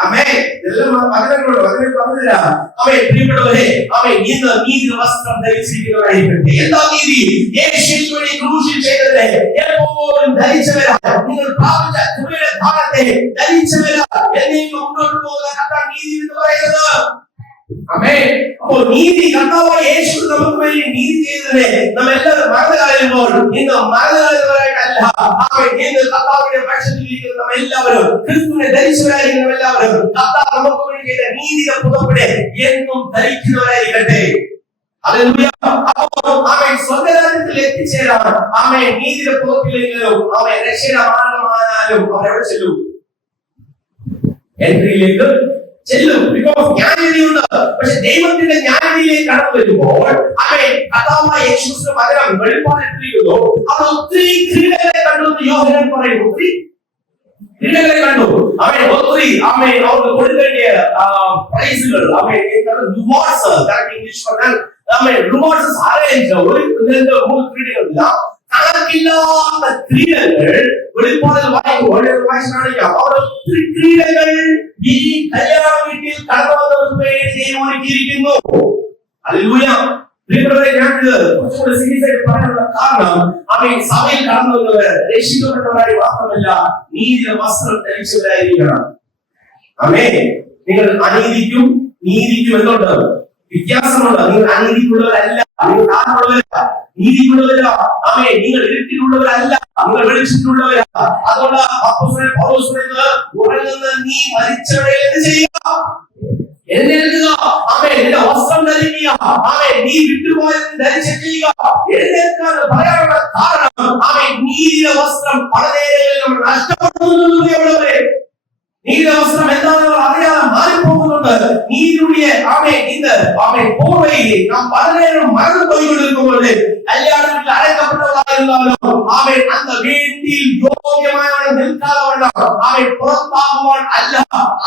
ஆமென். இதெல்லாம் மகனங்களோட மகனை பங்குறா. ஆமென். பிரியപ്പെട്ടവരെ, ஆமென், இந்த நீதி வஸ்திரம் ധരിച്ചിരിക്കുന്നവരായിരിക്കട്ടെ. എന്താ നീതി? യേശുവിനെ ക്രൂശിൽ ചെയ്തത് എപ്പോഴും ധരിച്ചവരാ. നിങ്ങൾ പ്രാപിച്ച കൃപയുടെ ദാനത്തെ ധരിച്ചവരാ. എന്നെയും മുന്നോട്ട് പോകുന്ന കർത്താവ് നീതി എന്ന് പറയുന്നത്. ആമേൻ. അപ്പോൾ നീതി കർത്താവായ യേശു നമുക്ക് വേണ്ടി നീതി ചെയ്തത് നാം എല്ലാവരും മറന്നു കളയുമ്പോൾ ഇന്ന് മറന്നു കളയുന്നവരായിട്ടല്ല. ആമേൻ. ഇന്ന് കർത്താവിന്റെ പക്ഷത്തിലിരിക്കുന്ന നാം എല്ലാവരും ക്രിസ്തുവിനെ ധരിച്ചവരായിരിക്കുന്ന നാം എല്ലാവരും കർത്താവ് നമുക്ക് വേണ്ടി ചെയ്ത നീതിയുടെ പുതപ്പിനെ എന്നും ധരിക്കുന്നവരായിരിക്കട്ടെ. ഹല്ലേലൂയ. അപ്പോൾ ആമേൻ സ്വർഗ്ഗരാജ്യത്തിൽ എത്തിച്ചേരാൻ ആമേൻ നീതിയുടെ പുതപ്പിലെങ്കിലും ആമേൻ രക്ഷയുടെ മാർഗമായാലും അവരെവിടെ ചെല്ലും? എൻട്രിയിലേക്ക് ചെല്ലും. ബിക്കോസ് ജ്ഞാനവിധിയുണ്ട്. പക്ഷെ ദൈവത്തിന്റെ ജ്ഞാനവിധിയിലേക്ക് കടന്നു വരുമ്പോൾ അവൻ കർത്താവായ യേശുവിന്റെ പകരം വെളിപ്പാടിട്ടിരിക്കുന്നു. അവർ ഒത്തിരി ക്രീഡകളെ കണ്ടു എന്ന് യോഹന്നാൻ പറയുന്നു. ഒത്തിരി ക്രീഡകളെ കണ്ടു. അവൻ ഒത്തിരി അവർക്ക് കൊടുക്കേണ്ടിയ പ്രൈസുകൾ റിവാർഡ്സ് ഇംഗ്ലീഷ് പറഞ്ഞാൽ റിവാർഡ്സ് അറേഞ്ച് ഒരു 2-3 ക്രീഡകളില്ല, കണക്കില്ലാത്ത ക്രീഡകൾ വെളിപ്പാടിൽ വായിക്കാണിക്കാം. അവർ ഒത്തിരി ക്രീഡകൾ ഈ കല്യാണ വീട്ടിൽ കടന്നു വന്നവർക്ക് വേണ്ടി ദൈവം ഒരുക്കിയിരിക്കുന്നു. ഹല്ലേലൂയ. കുറച്ചുകൂടെ സീരിയസ് ആയിട്ട് പറയാനുള്ള കാരണം അവൻ സഭയിൽ കടന്നു വന്നവർ രക്ഷിക്കപ്പെട്ടവരായി മാത്രമല്ല നീതിയുടെ വസ്ത്രം ധരിച്ചവരായിരിക്കണം. അമേ നിങ്ങൾ അനീതിക്കും നീതിക്കും എന്തുണ്ട്? വ്യത്യാസമുണ്ട്. നിങ്ങൾ അനീതിക്കുള്ളവരല്ല, നിങ്ങൾ താഴ്ന്നുള്ളവരല്ല, നീതിക്കുള്ളവരല്ല. ആമേ നിങ്ങൾ ഇരുട്ടിലുള്ളവരല്ല, നിങ്ങൾ വെളിച്ചത്തിലുള്ളവരാ. അതുകൊണ്ട് അപ്പോസ്തലൻ പൗലോസ് പറയുന്നത്, ഉറങ്ങുന്ന നീ മരിച്ചവരെ എന്ത് ചെയ്യുക? എഴുന്നേൽക്കുക. ആമേ നിന്റെ വസ്ത്രം ധരിക്കുക. ആമേ നീ വിട്ടുപോയത് ധരിച്ച് ചെയ്യുക. എഴുന്നേൽക്കാൻ പറയാനുള്ള കാരണം ആമേ നീതിയുടെ വസ്ത്രം പലനേരങ്ങളിൽ നമ്മൾ നഷ്ടപ്പെടുന്നുള്ളവരെ. നീതിയുടെ വസ്ത്രം എന്താണെന്ന് അറിയാതെ മാറിപ്പോകുന്നുണ്ട്. നീതിയുടെ ആമേ ഇത് ആമേ പോവയിലെ നാം പലനേരം മറന്നു പോയിക്കൊണ്ടിരിക്കുമ്പോൾ കല്യാണത്തിൽ അടക്കപ്പെട്ടവരായിരുന്നാലോ ആമേ അന്ന് വീട്ടിൽ യോഗ്യമായി നിൽക്കാതെ ആമേ പുറത്താകുവാൻ അല്ല,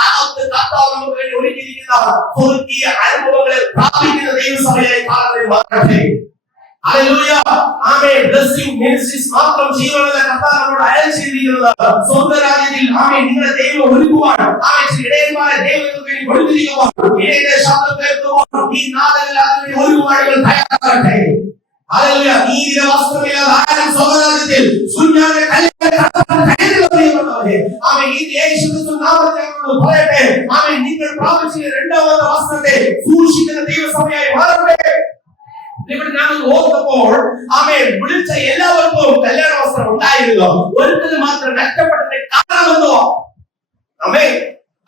അകത്ത് കർത്താവ് നമുക്ക് വേണ്ടി ഒരുക്കിയിരിക്കുന്ന സ്വർഗീയ അനുഭവങ്ങളെ പ്രാപിക്കുന്ന ദൈവസഭയായി കാണാൻ മാറട്ടെ. ഹല്ലേലൂയ. ആമേൻ. ബ്ലെസ്സിംഗ് മിനിസ്ട്രീസ് മാത്രം ചെയ്യുവാനല്ല കർത്താവ് നമ്മളോട് അയച്ചിരിക്കുന്നത്. സ്വർഗ്ഗരാജ്യത്തിൽ ആമേൻ നിങ്ങളെ ദൈവം ഒരുക്കുവാൻ, ആമേൻ ഇടയന്മാരെ ദൈവത്തിന് വേണ്ടി കൊടുത്തിരിക്കുവാൻ, ഇടയന്റെ ശബ്ദം കേൾക്കുവാൻ ഈ നാളുകളിൽ അതിനുവേണ്ടി ഒരുക്കുവാൻ തയ്യാറാകട്ടെ. ഹല്ലേലൂയ. നീതിയുടെ വസ്ത്രമില്ലാതെ ആരും സ്വർഗ്ഗരാജ്യത്തിൽ ശൂന്യമായ ആമേൻ ഈ യേശുവിന്റെ നാമത്തിൽ ഞങ്ങളോട് പറയട്ടെ. ആമേൻ നിങ്ങൾ പ്രാപിച്ച രണ്ടാമത്തെ വസ്ത്രത്തെ സൂക്ഷിക്കുന്ന ദൈവസഭയായി മാറട്ടെ. ഇവിടെ ഞാൻ ഓർത്തപ്പോൾ ആമേൻ വിളിച്ച എല്ലാവർക്കും കല്യാണ വസ്ത്രം ഉണ്ടായിരുന്നു. ഒരുത്തിന് മാത്രം നഷ്ടപ്പെട്ടതിന്റെ കാരണമെന്തോ? ആമേൻ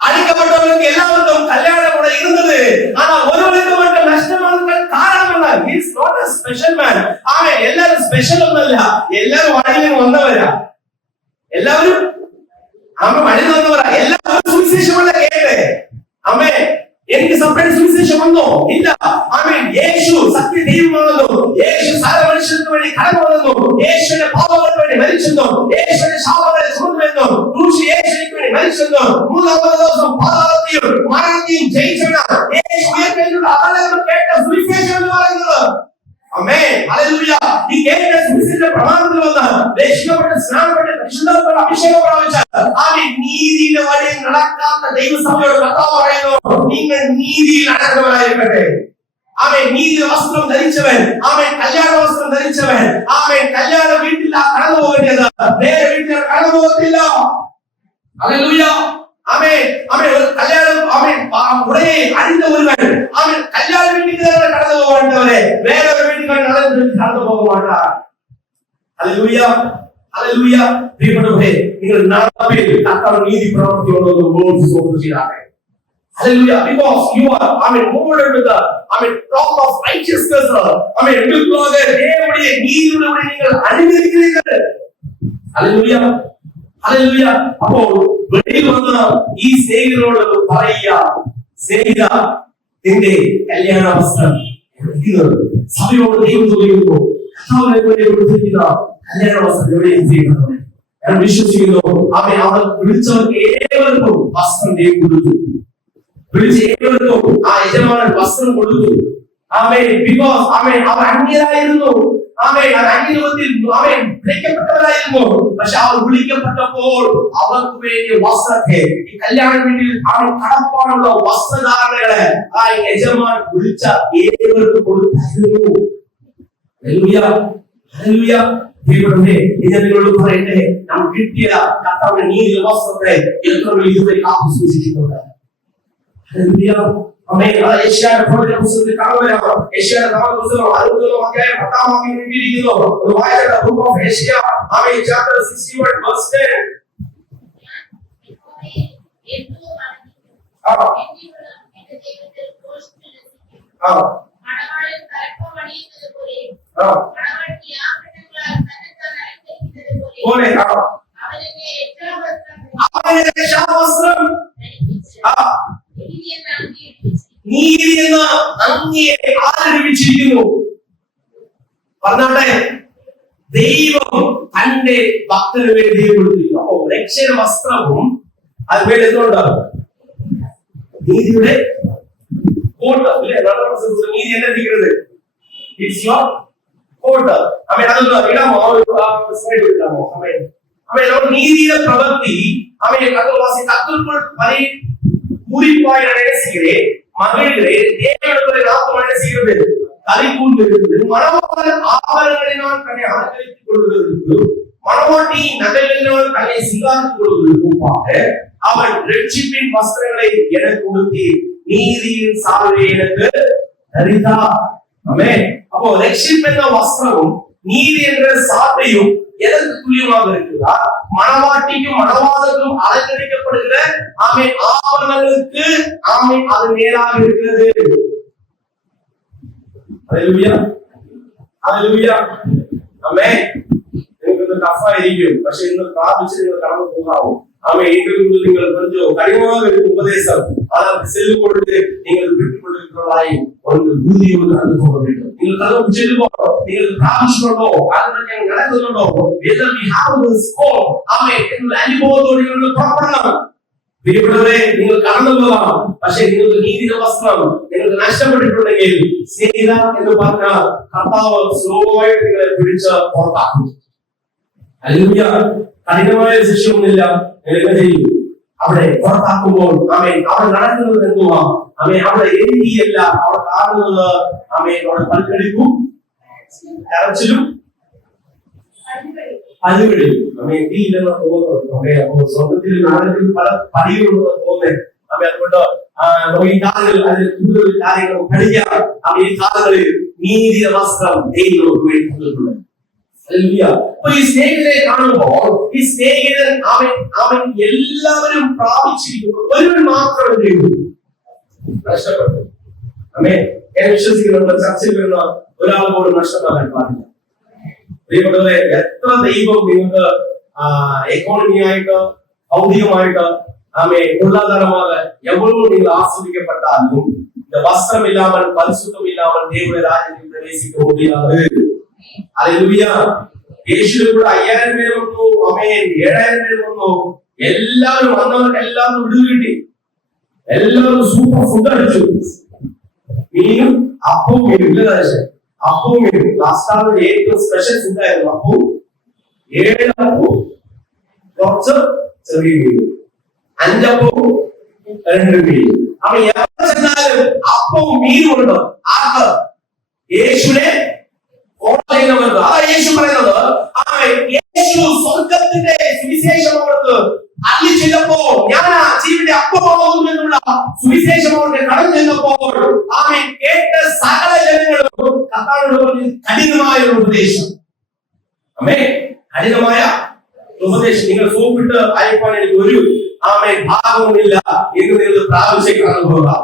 അടിക്കപ്പെട്ടവർക്ക് എല്ലാവർക്കും കല്യാണം കൂടെ ഇരുന്നത്. ആണോ ഒരുവർക്ക് മാത്രം നഷ്ടമാകുന്ന കാരണമെന്താ? ഹീസ് നോട്ട് എ സ്പെഷ്യൽ മാൻ. ആമേൻ എല്ലാവരും സ്പെഷ്യൽ ഒന്നല്ല, എല്ലാവരും വഴിയിൽ വന്നവരാ. എല്ലാവരും ആമേൻ വഴിയിൽ വന്നവരാ. എല്ലാവരും സുവിശേഷമല്ല കേട്ടെ. ആമേൻ എനിക്ക് സെപ്പറേറ്റ് സുവിശേഷം വന്നോ? ഇല്ല. ആമേൻ യേശു സത്യ ദൈവമാണെന്നോ, യേശു സകല മനുഷ്യർക്ക് വേണ്ടി കടന്നു വന്നെന്നോ, യേശുവിന്റെ പാപങ്ങൾക്ക് വേണ്ടി മരിച്ചെന്നോ, യേശുവിന്റെ ശാപങ്ങളെ ചുമന്നുവെന്നോ, ക്രൂശിൽ യേശുവിന് വേണ്ടി മരിച്ചെന്നോ, മൂന്നാമത്തെ ദിവസം പാതാളത്തെയും മരണത്തെയും ജയിച്ചവനാ യേശു ഉയർത്തെഴുന്നേറ്റ അതെല്ലാം കേട്ട സുവിശേഷം എന്ന് പറയുന്നത്. Amen hallelujah. ഈ കേട്ട സുവിശേഷ പ്രമാണത്തിൽ വന്ന രക്ഷിക്കപ്പെട്ട സ്നാനപ്പെട്ട പരിശുദ്ധാത്മാവിന്റെ അഭിഷേകം പ്രാപിച്ച ആമേൻ നീതിയുടെ വഴിയിൽ നടക്കാത്ത ദൈവസഭയോട് കർത്താവ് പറയുന്നു, നിങ്ങൾ നീതിയിൽ നടക്കുന്നവരായിരിക്കട്ടെ. ആമേൻ നീതിയുടെ വസ്ത്രം ധരിച്ചവൻ, ആമേൻ കല്യാണ വസ്ത്രം ധരിച്ചവൻ, ആമേൻ കല്യാണ വീട്ടിൽ കടന്നു പോകേണ്ടത് വേറെ വീട്ടിൽ കടന്നു പോകത്തില്ല. ഹല്ലേലൂയ. ആമേൻ ആമേൻ കല്യാണം ആമേൻ ഉടനെ അണിந்த ഒരുവൻ ആമേൻ കല്യാണ വീട്ടിൽ കടന്നു പോകേണ്ടവരെ വേറെ ഒരു വീട്ടിൽ കടന്നു പോക മാട്ടാർ. Hallelujah hallelujah. പ്രിയപ്പെട്ടവരെ നിങ്ങൾ നാമത്തിൽ കർത്താവ് നീതി പ്രവർത്തിയോടുള്ള ബോധം സൂക്ഷിച്ചാട്ടെ. Hallelujah. Because you are, molded with the, top of righteousness. தேவனுடைய நீதியோடு நீங்கள் அணிந்திருக்கிறீர்கள். Hallelujah. Hallelujah. அப்போ வெளியில் வந்த ഈ സ്നേഹിതരോട് പറയുക, സ്നേഹിത നിന്റെ കല്യാണ വസ്ത്രം സഭയോട് ദൈവം ചോദിക്കുന്നു, കർത്താവിനെ വേണ്ടി കൊടുത്തിരിക്കുന്ന കല്യാണ വസ്ത്രം എവിടെയും ചെയ്യുന്നത് ഞാൻ വിശ്വസിക്കുന്നു. അവർ വിളിച്ചവർക്ക് ഏവർക്കും വസ്ത്രം ദൈവം കൊടുത്തു. വിളിച്ച ഏവർക്കും ആ യജമാനൻ വസ്ത്രം കൊടുത്തു. ആമേൻ. ബിക്കോസ് ആമേൻ അവർ അന്യരായിരുന്നു. ആമേൻ അന്യരൂപത്തിൽ ആമേൻ വിളിക്കപ്പെട്ടവരായിരുന്നു. പക്ഷെ അവർ വിളിക്കപ്പെട്ടപ്പോൾ അവർക്ക് വേണ്ടി വസ്ത്രത്തെ ഈ കല്യാണ വീട്ടിൽ അവർ കടപ്പാടുള്ള വസ്ത്രധാരണകളെ ആ യജമാൻ വിളിച്ച ഏവർക്കും കൊടുത്തായിരുന്നു. Hallelujah hallelujah. ദൈവമേ ഇത് നിങ്ങളോട് പറയട്ടെ, നാം കിട്ടിയ കർത്താവിന്റെ നീതിയുടെ വസ്ത്രത്തെ എത്ര ഇതുവരെ കാത്തു സൂക്ഷിച്ചിട്ടുണ്ട്. ഹല്ലേലൂയ. ആമേൻ. യേശയ്യായുടെ പ്രവചന പുസ്തകത്തിൽ കാണുവാനാണ്. യേശയ്യായുടെ പുസ്തകം 61 അധ്യായം 10 വാക്യം എഴുതിയിരിക്കുന്നു. ഒരു വായന ബുക്ക് ഓഫ് യേശയ്യ ആമേൻ ചാപ്റ്റർ 61 verse 10. നീതി എന്ന അങ്ങിയെ ആദരിച്ചിരിക്കുന്നു. പറഞ്ഞോട്ടെ, ദൈവം തന്റെ ഭക്തന് വേണ്ടി കൊടുത്തിരിക്കുന്നു. അപ്പോ രക്ഷണ വസ്ത്രവും അത് വേണ്ടി എന്തുകൊണ്ടാണ്? നീതിയുടെ കോട്ട് അല്ലേ? നീതി എന്നെ ഇരിക്കുന്നത് ഇറ്റ്സ് യുവർ കോട്ട്. അതൊന്ന് ഇടാമോ? സ്ലൈഡ് ഇടാമോ? நீதியில பிரவர்த்தி கத்திற்குள் பூரிப்பாய் என்ன செய்கிறேன், மகிழ்கிறேன். தேவனுடைய நாமம் என்ன செய்கிறது? களிக்கூண்டு இருக்குது. மணவாளன் ஆபரணங்களினால் தன்னை அலங்கரித்துக் கொள்வதற்கு, மணவாட்டி நகைகளினால் தன்னை சிங்காரித்துக் கொள்வதற்கு ஒப்பாக அவன் ரட்சிப்பின் வஸ்திரங்களை எனக்கு உடுத்தி நீதியின் சால்வை எனக்கு தரித்தார். ஆமென். அப்போ ரட்சிப்பு என்ற வஸ்திரமும் நீதி என்ற சால்வையும் எதற்கு துல்லியமாக இருக்குதா? மணவாட்டிக்கும் மணவாளனுக்கும் அலங்கரிக்கப்படுகிற ஆமென் ஆபரணங்களுக்கு ஆமென் அது நேராக இருக்கிறது. ஹalleluya, ஹalleluya, ஆமென். നിങ്ങൾക്ക് ടഫാ ആയിരിക്കും, പക്ഷെ ഇന്ന് പ്രാർത്ഥിച്ച് നിങ്ങൾ കടന്നു പോകാവൂ. ஆமென். எங்களுக்கு நீங்கள் கொஞ்சம் கடினமாக இருக்கும் உபதேசம், ஆனால் செல்லும் பொழுது நீங்கள் விட்டுக் கொண்டிருக்கிறவர்களாய் ஒரு உறுதியோடு நடந்து போக வேண்டும். நீங்கள் கதவு செல்லுவோம், நீங்கள் பிரார்த்திச்சுக்கொண்டோ அதற்கு நடக்குதுண்டோ எல்லாம் we have this call. ஆமென். எங்கள் அனுபவத்தோடு நீங்கள் புறப்படலாம். പ്രിയപ്പെട്ടവരെ, നിങ്ങൾ കടന്നു പോകാം, പക്ഷെ നിങ്ങൾക്ക് നീതിയുടെ വസ്ത്രം നിങ്ങൾക്ക് നഷ്ടപ്പെട്ടിട്ടുണ്ടെങ്കിൽ സ്നേഹിത എന്ന് പറഞ്ഞാൽ കർത്താവ് സ്ലോ ആയിട്ട് നിങ്ങളെ പിടിച്ച് പുറത്താക്കും. ഹല്ലേലൂയ. കഠിനമായ ശിക്ഷയൊന്നുമില്ല. നിങ്ങൾ ചെയ്യും അവിടെ പുറത്താക്കുമ്പോൾ ആമേൻ അവിടെ നടക്കുന്നത് എന്തുവാ? ആമേൻ അവിടെ എഴുതിയല്ല അവിടെ കാണുന്നത്. ആമേൻ അവിടെ പൽക്കടിക്കും, കരച്ചിലും അതുവഴി ആമേൻ തീയില്ലെന്ന് തോന്നുന്നു. ആമേൻ. അപ്പോൾ സ്വർഗത്തിൽ നാളത്തിൽ പല പടികളുണ്ടെന്ന് തോന്നുന്നത്. ആമേൻ. അതുകൊണ്ട് ഈ കാലങ്ങളിൽ അതിൽ കൂടുതൽ കാര്യങ്ങൾ പഠിക്കാം. ആമേൻ. ഈ കാലങ്ങളിൽ നീതിയുടെ വസ്ത്രം ദൈവം നമുക്ക് വേണ്ടി തന്നിട്ടുണ്ട്. അപ്പൊ ഈ സ്നേഹിതരെ കാണുമ്പോൾ ഈ സ്നേഹിതൻ അവൻ എല്ലാവരും പ്രാപിച്ചിരിക്കുന്നു, ഒരുവൻ മാത്രം നഷ്ടപ്പെട്ടു. അമ്മേ, ഞാൻ വിശ്വസിക്കുന്നുണ്ട് ചർച്ചയിൽ വരുന്ന ഒരാൾ പോലും നഷ്ടമാകാൻ പാടില്ല. പ്രിയപ്പെട്ടവരെ, എത്ര ദൈവം നിങ്ങൾക്ക് എക്കോണമിയായിട്ട് ഭൗതികമായിട്ട് ആമേ பொருளாதாரமாக எவ்வளவு நீங்கள் ஆஸ்வதிக்கப்பட்டாலும் இந்த வஸ்திரம் இல்லாமல் பரிசுத்தம் இல்லாமல் தேவனுடைய ராஜ்யத்தில் பிரவேசிக்க முடியாது. ഹല്ലേലൂയ. യേശുവിനെ കൂടെ 5000 പേര് വന്നു, ആമേൻ. 7000 പേര് വന്നു. എല്ലാവരും വന്നവർക്ക് എല്ലാവരും വിടുതൽ കിട്ടി. എല്ലാവരും സൂപ്പർ ഫുഡ് അടിച്ചു. മീനും അപ്പവും അപ്പവും ലാസ്റ്റ് ഏറ്റവും സ്പെഷ്യൽ ഫുഡ് ആയിരുന്നു അപ്പവും. 7 അപ്പവും കുറച്ച് ചെറിയ മീനും, 5 അപ്പവും 2 മീനും. അപ്പൊ എവിടെ ചെന്നാലും അപ്പവും മീനും ഉണ്ട്. ആർക്ക്? യേശുവിനെ യേശു പറയുന്നത് യേശു സ്വർഗത്തിന്റെ സുവിശേഷം അവർക്ക് അള്ളി ചെല്ലപ്പോൾ, ഞാൻ ജീവിയുടെ അപ്പമാകുന്നു എന്നുള്ള സുവിശേഷം അവർക്ക് കടന്നു ചെന്നപ്പോൾ ആമേൻ കേട്ട സകല ജനങ്ങളും കർത്താവിനോട് പറഞ്ഞു കഠിനമായ ഒരു ഉപദേശം. ആമേൻ. കഠിനമായ ഉപദേശം. നിങ്ങൾ സോപ്പിട്ട് അയപ്പാൻ എനിക്ക് ഒരു ആമേൻ ഭാഗവുമില്ല എന്ന് നിങ്ങൾ പ്രാവശ്യം കടന്നു പോകാം.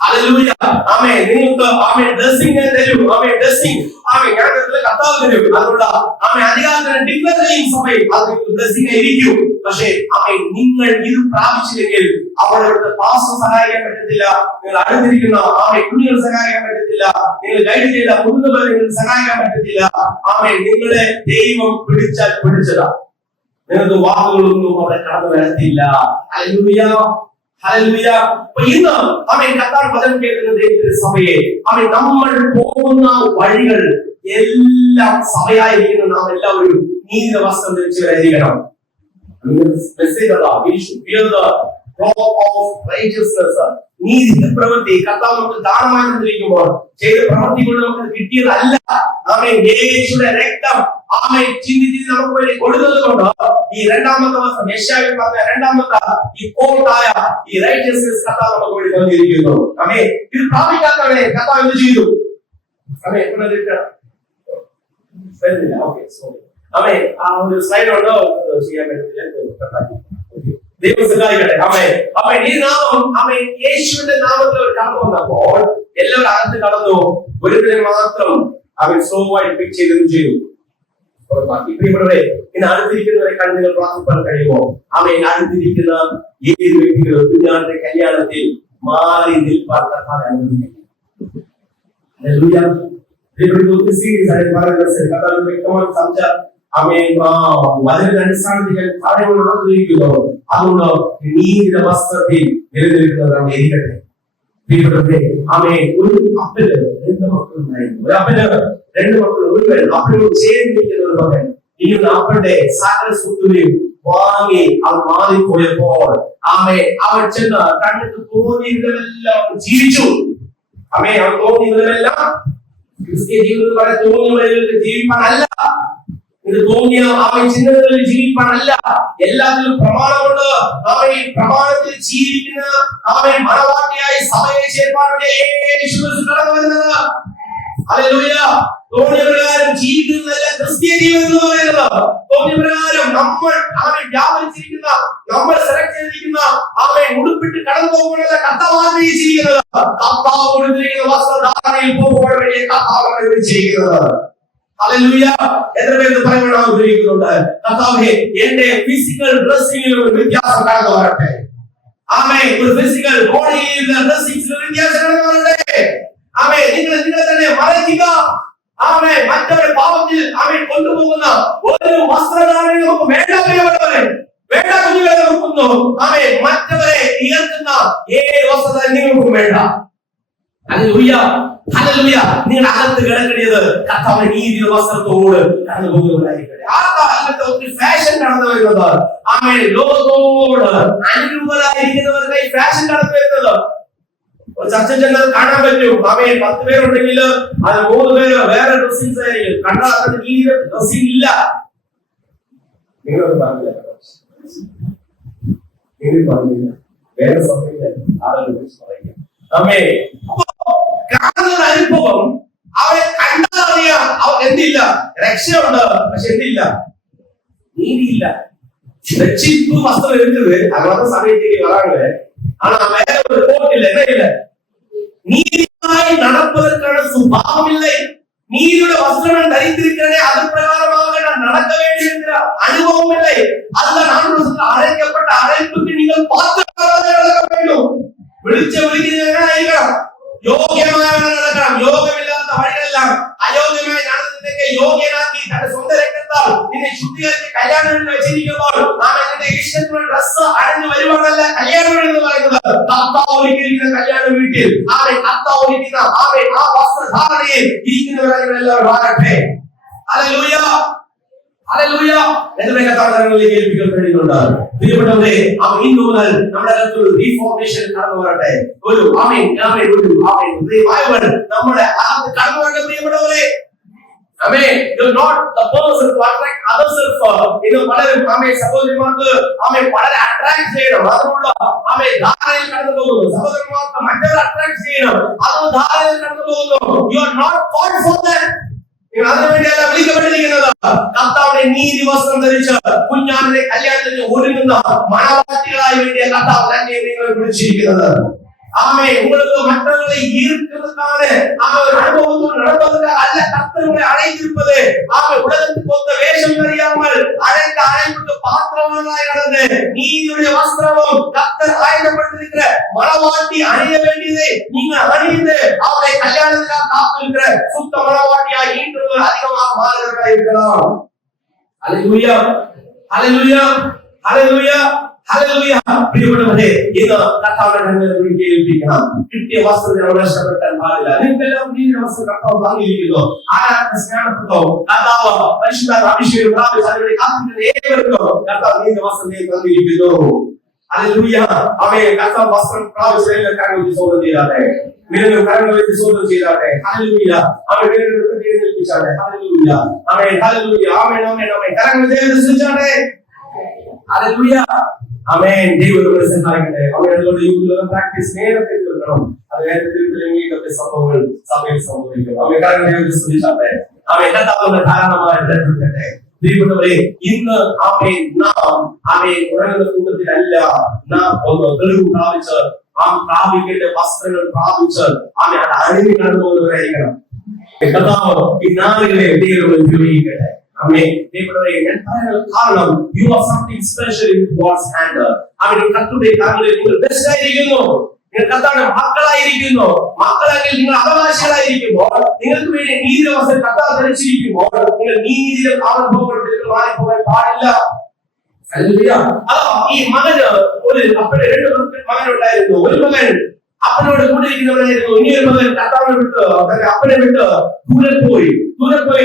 ഹല്ലേലൂയ. ആമേൻ. നിങ്ങൾക്ക് ആമേൻ ഡ്രസ്സിംഗ് തരും. ആമേൻ ഡ്രസ്സിംഗ് ആമേൻ ഞങ്ങളുടെ കർത്താവ് തരും. അതുകൊണ്ട് ആമേൻ അധികാരത്തിന് ഡിക്ലെയർ ചെയ്യും സഭയിൽ അത് ഡ്രസ്സിംഗ് ആയിരിക്കും. പക്ഷേ ആമേൻ നിങ്ങൾ ഇത് പ്രാപിച്ചില്ലെങ്കിൽ അവിടെ പാസ്റ്റർ സഹായിക്കാൻ പറ്റത്തില്ല, നിങ്ങൾ അടുത്തിരിക്കുന്ന ആമേൻ കുഞ്ഞുങ്ങൾ സഹായിക്കാൻ പറ്റത്തില്ല, നിങ്ങൾ ഗൈഡ് ചെയ്ത മുതിർന്നവർ നിങ്ങൾക്ക് സഹായിക്കാൻ പറ്റത്തില്ല. ആമേൻ നിങ്ങളെ ദൈവം പിടിച്ചാൽ പിടിച്ചതാ. നിങ്ങൾക്ക് വാക്കുകളൊന്നും അവിടെ കടന്നു വരത്തില്ല. Hallelujah, hallelujah. അപ്പൊ ഇന്ന് ആമേൻ കർത്താവ് വചനം കേൾക്കുന്ന ദൈവത്തിന്റെ സഭയെ ആമേൻ നമ്മൾ പോകുന്ന വഴികൾ എല്ലാം സഭയായിരിക്കുന്ന നാം എല്ലാവരും നീതിയുടെ വസ്ത്രം ധരിച്ച് വരികണം. മെസ്സേജ് അതാ, we should wear the robe of righteousness. നീതിയുടെ പ്രവൃത്തി കർത്താവ് നമുക്ക് ദാനമായി തന്നിരിക്കുമ്പോൾ ചെയ്ത പ്രവൃത്തി കൊണ്ട് നമുക്ക് കിട്ടിയതല്ല. ആമേൻ യേശുവിന്റെ രക്തം ആമേൻ ചിന്തി നമുക്ക് വേണ്ടി കൊടുത്തത് കൊണ്ട് ഈ രണ്ടാമത്തെ വസ്ത്രം, യെശയ്യാവിൽ പറഞ്ഞ രണ്ടാമത്തെ ഈ കോട്ടായ ഈ റൈറ്റ്യസ്നെസ് കർത്താവ് നമുക്ക് വേണ്ടി തന്നിരിക്കുന്നു. ആമേൻ. ഇത് പ്രാപിക്കാത്തവരെ കർത്താവ് എന്ത് ചെയ്തു? ആമേൻ. Okay, sorry. ആമേൻ. ആ ഒരു സ്ലൈഡ് ഉണ്ടോ? ചെയ്യാൻ പറ്റില്ല. ദൈവം സഹായിക്കട്ടെ. ആമേൻ. ആമേൻ. ഈ നാമം ആമേൻ യേശുവിന്റെ നാമത്തിൽ കടന്നു വന്നപ്പോൾ എല്ലാവരും അകത്ത് കടന്നു. ഒരുവരെ മാത്രം അവൻ സ്ലോവായി പിക്ക് ചെയ്തു. പ്രിയപ്പെട്ടവരെ, ഇന്ന് അടുത്തിരിക്കുന്നവരെ കണ്ട് നിങ്ങൾ പ്രാർത്ഥിക്കാൻ കഴിയുമോ? ആമേൻ. അടുത്തിരിക്കുന്ന ഏത് വ്യക്തികളും കുഞ്ഞാന്റെ കല്യാണത്തിൽ മാറി നിൽപ്പാൻ കർത്താവ് അനുവദിക്കുന്നു. ഹല്ലേലൂയ. വ്യക്തമായി സംസാരിച്ച ആമേൻ വചനത്തിന്റെ അടിസ്ഥാനത്തിൽ കാര്യങ്ങൾ ആഗ്രഹിക്കുന്നു. അതുകൊണ്ട് നീതിയുടെ വസ്ത്രത്തിൽ നിലനിൽക്കുന്നവരാണ് ഇരിക്കട്ടെ. പ്രിയപ്പെട്ടവരെ, ആമേൻ. ഒരു അപ്പന് 2 മക്കളുണ്ടായിരുന്നു. ഒരു അപ്പന് 2 മക്കൾ, ഒരുവൻ അപ്പനോട് ചേർന്നിരിക്കുന്ന ഒരു മകൻ ഇന്ന് അപ്പന്റെ സകല സ്വത്തുകയും വാങ്ങി അവൻ മാറിപ്പോയപ്പോൾ ആമേൻ അവൻ ചെന്ന് കണ്ടിട്ട് തോന്നിയതെല്ലാം ജീവിച്ചു. ആമേൻ. അവൻ തോന്നിയതെല്ലാം ക്രിസ്തീയ ജീവിതത്തിൽ വളരെ തോന്നിയ ജീവിക്കാനല്ല, ഇത് തോന്നിയ അവൻ ചിന്തകളിൽ ജീവിക്കാനല്ല, എല്ലാത്തിലും പ്രമാണമുണ്ട്. അവൻ ഈ പ്രമാണത്തിൽ ജീവിക്കുന്ന അവൻ മണവാട്ടിയായി സഭയെ ചേർപ്പാനുള്ള കടന്നു വരുന്നത്. ഹല്ലേലൂയ. തോന്നിയ പ്രകാരം ജീവിക്കുന്നതല്ല ക്രിസ്തീയ ജീവിതം എന്ന് പറയുന്നത്. തോന്നിയ പ്രകാരം നമ്മൾ അവൻ വ്യാപരിച്ചിരിക്കുന്ന, നമ്മൾ സെലക്ട് ചെയ്തിരിക്കുന്ന അവൻ ഉടുപ്പിട്ട് കടന്നു പോകുമ്പോഴല്ല കർത്താവാണ് ജീവിക്കുന്നത്. കർത്താവ് കൊടുത്തിരിക്കുന്ന വസ്ത്രധാരണയിൽ പോകുമ്പോൾ വേണ്ടി കർത്താവാണ് ജീവിക്കുന്നത്. ഹല്ലേലൂയ. എത്ര പേര് പറയാൻ ആഗ്രഹിക്കുന്നുണ്ട്, കർത്താവേ എന്റെ ഫിസിക്കൽ ഡ്രസ്സിംഗിൽ ഒരു വ്യത്യാസം കടന്നു വരട്ടെ. ആമേൻ. ഒരു ഫിസിക്കൽ ബോഡിയിൽ ഡ്രസ്സിംഗിൽ ഒരു വ്യത്യാസം കടന്നു വരട്ടെ. ആമേൻ. നിങ്ങൾ തന്നെ മറക്കുക. ആമേൻ. മറ്റൊരു പാപത്തിൽ ആമേൻ കൊണ്ടുപോകുന്ന ഒരു വസ്ത്രധാരണം നമുക്ക് വേണ്ട. പ്രിയപ്പെട്ടവരെ, വേണ്ട. കുഞ്ഞുങ്ങളെ നോക്കുന്നു. ആമേൻ. മറ്റവരെ ഉയർത്തുന്ന ഏത് വസ്ത്രധാരണം നിങ്ങൾക്കും വേണ്ട. ഹല്ലേലൂയ. ഹല്ലേലൂയ. നിങ്ങൾ അകത്ത് കിടക്കേണ്ടത് കർത്താവിന്റെ നീതിയുടെ വസ്ത്രത്തോട് കടന്നു പോകുന്നവരായിരിക്കട്ടെ. ഒത്തിരി ഫാഷൻ കടന്നു വരുന്നത്, ആമേൻ, ലോകത്തോട് അനുരൂപരായിരിക്കുന്നവരുടെ ഫാഷൻ കടന്നു വരുന്നത്. ഒരു ചർച്ച ചെന്നത് കാണാൻ പറ്റും. ആമേൻ. 10 പേരുണ്ടെങ്കിൽ അത് 3 പേര് വേറെ ഡ്രസ്സിംഗ് ആയിരിക്കും. കണ്ടാൽ അതിന്റെ നീതിയുടെ ഡ്രസ്സിംഗ് ഇല്ല. നിങ്ങൾ പറഞ്ഞില്ല, വേറെ സമയത്ത് ആളുകൾ പറയുക. ആമേൻ. കാണുന്ന അനുഭവം അവരെ കണ്ടറിയാം. അവർക്ക് എന്തില്ല? രക്ഷയുണ്ട്, പക്ഷെ എന്തില്ല? നീതിയില്ല. രക്ഷിപ്പ് വസ്ത്രം இருக்குது, அதனால சமயத்துக்கு வராங்க. ஆனா வேற ஒரு கோட் இல்ல, என்ன இல்ல? நீதியாய் நடப்பதற்கான சுபாவம் இல்லை. நீதியோட வஸ்திரம் தரித்திருக்கிறேனே, அது பிரகாரமாக நான் நடக்க வேண்டும் என்கிற அனுபவம் இல்லை. அதுதான் நான் அழைக்கப்பட்ட அழைப்புக்கு நீங்கள் பாத்திரமாக நடக்க வேண்டும். விழிச்ச விழிக்கிறீங்க, யோகியமாக நடக்கலாம். யோகம் இல்லாத வழியெல்லாம் அயோக்கியமாய் நடந்ததுக்கு யோகியனாக்கி தன் சொந்த ரத்தத்தால் நின்னை சுத்திகரித்து கல்யாணம் வச்சிருக்கிறோம். நான் என்னுடைய இஷ்டத்துடன் ட்ரெஸ் அணிந்து வருவாங்கல்ல, கல்யாணம் என்று പറയുന്നത്. കർത്താവിന്റെ കല്യാണ വീട്ടിൽ ആമേൻ, കർത്താവിന്റെ ആമേൻ ആ വസ്ത്രധാരണയിൽ ഇരിക്കുന്നവരെല്ലാം എല്ലാവരും വാഴട്ടെ. ഹല്ലേലൂയ. ഹല്ലേലൂയ. എന്റെ കർത്താവിനെ കേൾപ്പിക്കാൻ കഴിയുന്നുണ്ട്. പ്രിയപ്പെട്ടവരെ, ആ ഇന്ന് മുതൽ നമ്മുടെ അകത്ത് ഒരു റീഫോർമേഷൻ കടന്നു വരട്ടെ. ഒരു ആമേൻ ആമേൻ ഒരു ആമേൻ റിവൈവൽ നമ്മുടെ അകത്ത് കടന്നു വരട്ടെ. പ്രിയപ്പെട്ടവരെ, ആമേൻ. You not the person to attract others ഇത് വളരെ ആമേൻ സഹോദരിമാർക്ക് ആമേൻ വളരെ അട്രാക്ട് ചെയ്യണം. അതുകൊണ്ട് ആമേൻ ധാരണയിൽ കടന്നു പോകുന്നു. സഹോദരന്മാർക്ക് മറ്റൊരു അട്രാക്ട് ചെയ്യണം. അത് ധാരണയിൽ കടന്നു പോകുന്നു. You are not called for that. അതിനുവേണ്ടിയല്ല വിളിക്കപ്പെട്ടിരിക്കുന്നത്. കർത്താവിന്റെ നീതി വസ്ത്രം ധരിച്ച് കുഞ്ഞാടിന്റെ കല്യാണത്തിന് ഒരുങ്ങുന്ന മണവാട്ടികളായി വേണ്ടിയ കർത്താവ് തന്നെ നിങ്ങളെ വിളിച്ചിരിക്കുന്നത്. ആമേൻ. உங்களுக்கு மற்றவர்களை ஈர்க்கிறதுக்கான ஒரு அனுபவத்தோடு நடப்பதற்கு அல்ல கர்த்தர் உங்களை அழைத்திருப்பது. ஆமென். உலகத்துக்கு ஒத்த வேஷம் தெரியாமல் அழைத்த அழைப்புக்கு பாத்திரமாய் நடந்து நீதியுடைய வஸ்திரமும் கர்த்தர் ஆயத்தப்படுத்தியிருக்கிற மணவாட்டி அணிய வேண்டியதை நீங்க அணிந்து அவரை கல்யாணத்துக்காக காத்திருக்கிற சுத்த மணவாட்டியாய் இன்று அதிகமாக மாறுகிறதா இருக்கலாம். ஹல்லேலூயா. ஹல்லேலூயா. ஹல்லேலூயா. ഹല്ലേലൂയ. പ്രിയപ്പെട്ടവരെ, ഇത് കർത്താവിന്റെ കേൾപ്പിക്കണം. കിട്ടിയ വസ്ത്രത്തെ അവകാശപ്പെട്ടാൽ പാടില്ല. നിങ്ങൾക്കെല്ലാം നീതിയുടെ വസ്ത്രം കർത്താവ് വാങ്ങിയിരിക്കുന്നു. ആരാധന സ്നാനപ്പെട്ടോ കർത്താവ് പരിശുദ്ധ അഭിഷേകം പ്രാപിച്ച കാത്തിരിക്കുന്ന ഏവർക്കും കർത്താവ് നീതിയുടെ വസ്ത്രം തന്നിരിക്കുന്നു. ഹല്ലേലൂയ. ആമേൻ. കർത്താവ് വസ്ത്രം പ്രാപിച്ച എല്ലാവർക്കും സ്തോത്രം ചെയ്യട്ടെ. വീണ്ടും കരങ്ങൾ വെച്ച് സ്തോത്രം ചെയ്യട്ടെ. ഹല്ലേലൂയ. ആമേൻ. വീണ്ടും കേൾപ്പിച്ചാട്ടെ. ഹല്ലേലൂയ. ആമേൻ. ഹല്ലേലൂയ. ആമേൻ. ആമേൻ. ആമേൻ. കരങ്ങൾ വെച്ച് സ്തുതിച്ചാട്ടെ. ഹല്ലേലൂയ. ആമേൻ. ദൈവത്തെ സഹായിക്കട്ടെ. അവരോട് യൂട്യൂബിൽ പ്രാക്ടീസ് നേരത്തെ തീർക്കണം. അത് നേരത്തെ തീർത്തില്ലെങ്കിൽ സംഭവങ്ങൾ സഭയിൽ സംഭവിക്കും. ആമേൻ. കരങ്ങൾ സ്തുതിച്ചാട്ടെ. ആമേൻ. കർത്താവിന്റെ ധാരണമായ തീർക്കട്ടെ. പ്രിയപ്പെട്ടവരെ, ഇന്ന് ആമേൻ നാം ആമേൻ ഉറങ്ങുന്ന കൂട്ടത്തിലല്ല, നാം ഒന്ന് തെളിവ് പ്രാപിച്ച് നാം പ്രാപിക്കേണ്ട വസ്ത്രങ്ങൾ പ്രാപിച്ച് ആമേൻ അത് അണിഞ്ഞു കടന്നുപോകുന്നവരായിരിക്കണം. കർത്താവ് ഈ നാളുകളെ ദൈവം ഉപയോഗിക്കട്ടെ. ആമേൻ. പ്രിയപ്പെട്ടവരെ, ഞാൻ പറയാനുള്ള കാരണം you are something special in God's hand. ആമേൻ. കർത്താവിന്റെ കരങ്ങളിൽ നിങ്ങൾ ബെസ്റ്റ് ആയിരിക്കുന്നു. നിങ്ങൾ കർത്താവിന്റെ മക്കളായിരിക്കുന്നു. മക്കളെങ്കിൽ നിങ്ങൾ അവകാശികളായിരിക്കുമ്പോൾ, നിങ്ങൾക്ക് വേണ്ടി നീതിയുടെ വസ്ത്രം കർത്താവ് ധരിച്ചിരിക്കുമ്പോൾ നിങ്ങൾ നീതിയുടെ അനുഭവപ്പെട്ട് മാറിപ്പോകാൻ പാടില്ല. ഹല്ലേലൂയ. അതാ ഈ മകന് ഒരു അപ്പന്റെ 2 മകനുണ്ടായിരുന്നു. ഒരു മകൻ അപ്പനോട് കൂടെ ഇരിക്കുന്നവനായിരുന്നു. ഇനിയൊരു മകൻ കർത്താവിനെ വിട്ട് തന്റെ അപ്പനെ വിട്ട് ദൂരെ പോയി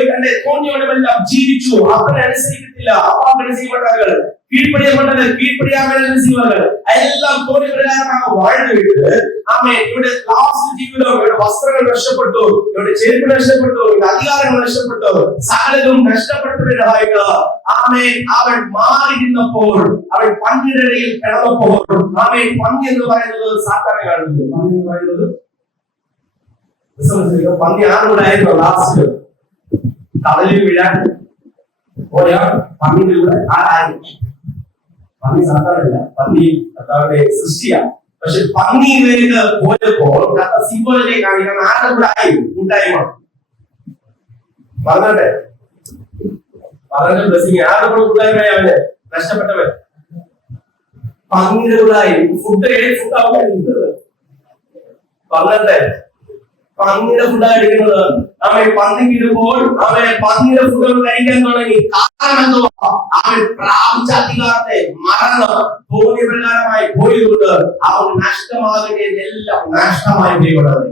തന്റെ തോന്നിയോടെല്ലാം ജീവിച്ചു. അപ്പനെ അനുസരിക്കത്തില്ല. അപ്പാപ്പനെ അനുസരിക്കപ്പെട്ടവர்கள் கீழ்ப்படியப்பட்டது, கீழ்ப்படியாமல் என்ன செய்வார்கள், எல்லாம் தோல்வி பிரகாரமாக வாழ்ந்து விட்டு இவருடைய லாஸ்ட் ஜீவிதம், இவருடைய வஸ்திரங்கள் நஷ்டப்பட்டோ, இவருடைய செருப்பு நஷ்டப்பட்டோ, இவருடைய அதிகாரங்கள் நஷ்டப்பட்டோ, சகலதும் நஷ்டப்பட்டு அவன் மாறி நின்றபோல், அவன் பன்னிரடையில் கிளம்ப போல், பங்கு என்று പറയുന്നത് சாத்தானை ஆடுது. பங்கு என்று പറയുന്നത് பங்கு யாரோட ஆயிருக்கும், லாஸ்ட் கடலில் விழா പോയാൽ പന്നികളുടെ ആരായിരിക്കും. പന്നി സാധാരണ പന്നി കർത്താവിന്റെ സൃഷ്ടിയാണ്. പക്ഷെ പന്നിയിലേക്ക് പോയപ്പോൾ കർത്താവ് സിംബോളിലേക്ക് കാണിക്കാൻ ആരുടെ കൂടെ ആയി കൂട്ടായ്മ പറഞ്ഞെ ബ്ലെസ്സിങ് ആരുടെ കൂടെ കൂട്ടായ്മയാ അവന് നഷ്ടപ്പെട്ടവൻ പന്നിയുടെ കൂടെ ആയി. ഫുഡ് ഫുഡാവുന്നത് പറഞ്ഞെ പന്നിയുടെ ഫുഡാണ് കഴിക്കുന്നത്. പന്നിക്ക് ഇടുമ്പോൾ പന്നിയുടെ ഫുഡുകൾ കഴിക്കാൻ തുടങ്ങി. കാരണം എന്തുവാ? പ്രാപിച്ച അധികാരത്തെ മറന്ന് തോന്നിയ പ്രകാരമായി പോയതുകൊണ്ട് അവൻ നഷ്ടമാകേണ്ടതെല്ലാം നഷ്ടമായി പോയിക്കൊണ്ടത്.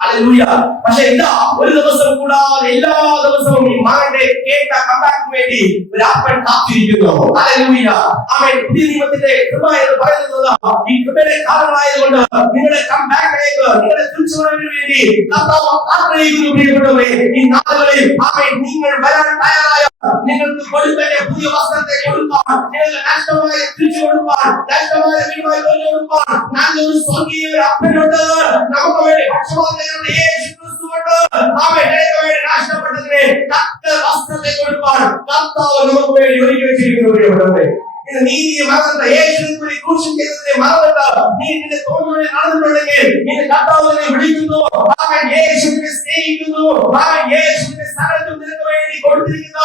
ഹല്ലേലൂയ. പക്ഷെ ഇതാ ഒരു ദിവസം കൂടാതെ എല്ലാ ദിവസവും ഈ മകന്റെ കേട്ട കമ്പാക്ക് വേണ്ടി ഒരു അപ്പൻ കാത്തിരിക്കുന്നു. ഹല്ലേലൂയ. പുതിയ നിയമത്തിന്റെ കൃപ എന്ന് പറയുന്നത് ഈ കൃപയുടെ കാരണമായതുകൊണ്ട് നിങ്ങളുടെ കമ്പാക്കിലേക്ക്, നിങ്ങളുടെ തിരിച്ചുവരവിന് വേണ്ടി കർത്താവ് ആഗ്രഹിക്കുന്നു. പ്രിയപ്പെട്ടവരെ, ഈ നാളുകളിൽ നിങ്ങൾ വരാൻ തയ്യാറായ, നിങ്ങൾക്ക് കൊടുക്കേണ്ട പുതിയ വസ്ത്രത്തെ കൊടുക്കാൻ, നിങ്ങൾക്ക് നഷ്ടമായ തിരിച്ചു കൊടുക്കാൻ, നഷ്ടമായ വീടുമായി കൊടുക്കാൻ നല്ലൊരു സ്വർഗീയ അപ്പനുണ്ട്. നമുക്ക് വേണ്ടി പക്ഷപാതം യേശു ക്രിസ്തുവുണ്ട്. നഷ്ടപ്പെട്ടതിനെ തക്ക വസ്ത്രത്തെ കൊടുക്കാൻ കർത്താവ് നമുക്ക് വേണ്ടി ഒരുക്കി വെച്ചിരിക്കുന്നു. ഇത് നീതിയെ മറന്നിട്ട്, യേശുവിനെ ക്രൂശിൽ ചെയ്തതിനെ മറന്നിട്ട് നീ നിന്റെ തോന്നുകളിൽ നടന്നിട്ടുണ്ടെങ്കിൽ നിന്റെ കർത്താവിനെ വിളിക്കുന്നു, യേശുവിനെ സ്നേഹിക്കുന്നു, യേശുവിന്റെ സ്ഥലത്തും നിനക്ക് വേണ്ടി കൊടുത്തിരിക്കുന്ന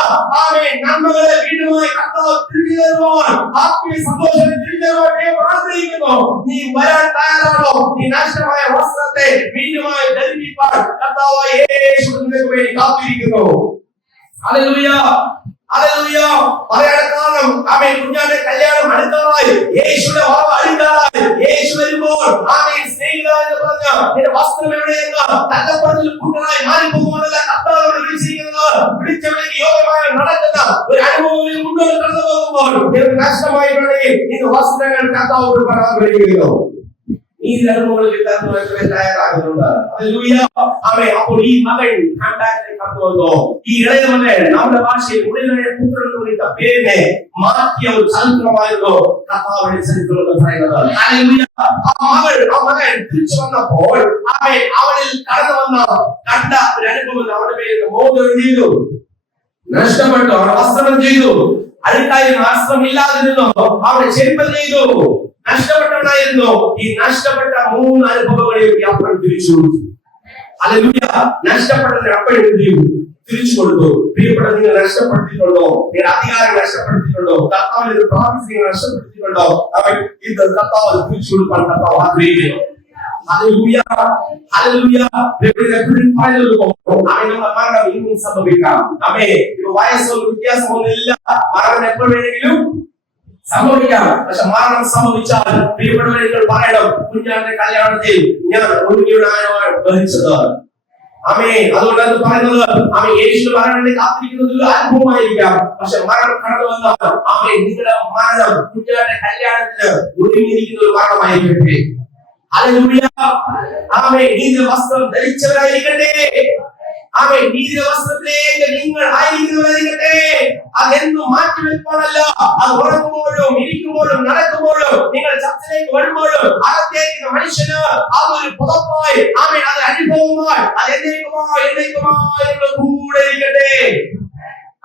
നന്മകളെ വീണ്ടുമായി കർത്താവ് തിരിച്ചു തരുവാൻ, ആത്മീയ സന്തോഷത്തെ തിരിച്ചു തരുവാൻ ആഗ്രഹിക്കുന്നു. നീ വരാൻ തയ്യാറാണോ? നീ നഷ്ടമായ വസ്ത്രത്തെ വീണ്ടുമായി ധരിപ്പിക്കാൻ കർത്താവായ യേശു നിനക്ക് വേണ്ടി കാത്തിരിക്കുന്നു. Hallelujah, hallelujah. പറയാൻ കാരണം കുഞ്ഞാന്റെ കല്യാണം അടുക്കാറായി, യേശുവിന്റെ വരവ് അടുക്കാറായി. യേശു വരുമ്പോൾ സ്നേഹിതരെന്ന് പറഞ്ഞ നിന്റെ വസ്ത്രം എവിടെയെന്ന് തല്ലപ്പെടുന്നതിൽ കൂട്ടനായി മാറിപ്പോകുമെന്നല്ല കർത്താവ് വിളിച്ചിരിക്കുന്നത്. വിളിച്ചവർക്ക് യോഗമായി നടക്കുന്ന ഒരു അനുഭവത്തിൽ മുന്നോട്ട് കടന്നു പോകുമ്പോൾ നഷ്ടമായിട്ടുണ്ടെങ്കിൽ ഇത് വസ്ത്രങ്ങൾ കർത്താവ് ആഗ്രഹിക്കുന്നു. ഈ അനുഭവങ്ങൾ കിട്ടാൻ തയ്യാറാകുന്നുണ്ട്. അപ്പോൾ ഈ മകൻ കടന്നു വന്നു. ഈ ഇളയ മകൻ നമ്മുടെ ഭാഷയിൽ ഉടനെ പുത്രൻ എന്ന് വിളിച്ച പേരിനെ മാറ്റിയ ഒരു ചരിത്രമായിരുന്നു കർത്താവിന്റെ ചരിത്രം എന്ന് പറയുന്നത്. ആ മകൻ തിരിച്ചു വന്നപ്പോൾ അവനിൽ കടന്നു വന്ന കണ്ട ഒരു അനുഭവം അവന്റെ പേര് മോദം ചെയ്തു, നഷ്ടപ്പെട്ടു. അവൻ വസ്ത്രം ചെയ്തു, അഴുക്കായി വസ്ത്രം ഇല്ലാതിരുന്നു, അവനെ ചെരുപ്പൽ ചെയ്തു, നഷ്ടപ്പെട്ടവനായിരുന്നു. ഈ നഷ്ടപ്പെട്ട 3 അനുഭവങ്ങളെയും ഈ അപ്പൻ തിരിച്ചു കൊടുത്തു. ഹല്ലേലൂയ. നഷ്ടപ്പെട്ടതിന് അപ്പൻ എന്ത് ചെയ്തു? തിരിച്ചു കൊടുത്തു. പ്രിയപ്പെട്ട, നിങ്ങൾ നഷ്ടപ്പെടുത്തിയിട്ടുണ്ടോ? നിങ്ങൾ അധികാരം നഷ്ടപ്പെടുത്തിയിട്ടുണ്ടോ? കർത്താവിന്റെ പ്രാർത്ഥന നഷ്ടപ്പെടുത്തിയിട്ടുണ്ടോ? അവൻ ഇത് കർത്താവ് തിരിച്ചു കൊടുക്കാൻ കർത്താവ് ആഗ്രഹിക്കുന്നു. Hallelujah, hallelujah. മരണം ഇന്നും സംഭവിക്കാം. വയസ്സൊന്നും വ്യത്യാസമൊന്നുമില്ല. മരണം എപ്പോൾ വേണമെങ്കിലും സംഭവിക്കാം. പക്ഷെ മരണം സംഭവിച്ചാൽ പ്രിയപ്പെട്ടവരെ നിങ്ങൾ പറയണം, കുഞ്ഞാന്റെ കല്യാണത്തിൽ ഞാൻ ഉണ്ണിയുടാനാണ് വഹിച്ചത്. അതുകൊണ്ട് അത് പറയുന്നത് യേശു മരണത്തെ കാത്തിരിക്കുന്നത് ഒരു അനുഭവമായിരിക്കാം. പക്ഷെ മരണം കടന്നു വന്നാൽ നിങ്ങളുടെ മരണം കുഞ്ഞാന്റെ കല്യാണത്തിന് ഒരുങ്ങിയിരിക്കുന്ന ഒരു മരണമായിരിക്കട്ടെ. ഹല്ലേലൂയ. നീതി വസ്ത്രം ധരിച്ചവരായിരിക്കട്ടെ. നീതി വസ്ത്രത്തിലേക്ക് നിങ്ങൾ ആയിരിക്കുന്നവരായിരിക്കട്ടെ. അതെന്നും മാറ്റിവെക്കാനല്ല. അത് ഉറങ്ങുമ്പോഴും ഇരിക്കുമ്പോഴും നടക്കുമ്പോഴും നിങ്ങൾ ചർച്ചയിലേക്ക് വരുമ്പോഴും അകത്തേക്കുന്ന മനുഷ്യന് അതൊരു പുതപ്പായി, അത് അനുഭവമായി, അത് എന്നേക്കുമായി കൂടെ ഇരിക്കട്ടെ.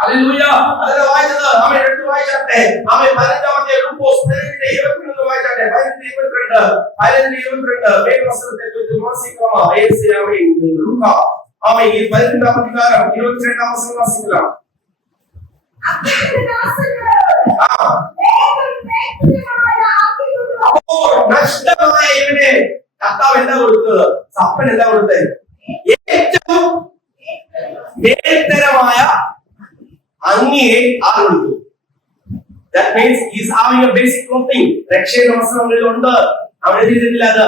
ഹല്ലേലൂയ. അതിനെ വായിച്ചത് എടുത്ത് വായിച്ചാട്ടെ. 15-ാമത്തെ ലൂക്കോസ് 15:22 വായിച്ചാട്ടെ. 15:22 വേദവസ്ത്രത്തെ മാസികമ ലൂക്ക ഈ 15-ാം അധികാരം 22-ാം വചനം വാസിக்கலாம். നഷ്ടമായ ഇവനെ കർത്താവ് എന്താ കൊടുത്തത്? അപ്പൻ എന്താ കൊടുത്തത്? ഏറ്റവും മേൽത്തരമായ അങ്ങിയെ ആർ കൊടുത്തു. That means he is having a basic clothing. രക്ഷയുടെ വസ്ത്രങ്ങളുണ്ട്. അവനെ ചെയ്തിട്ടില്ല, അത്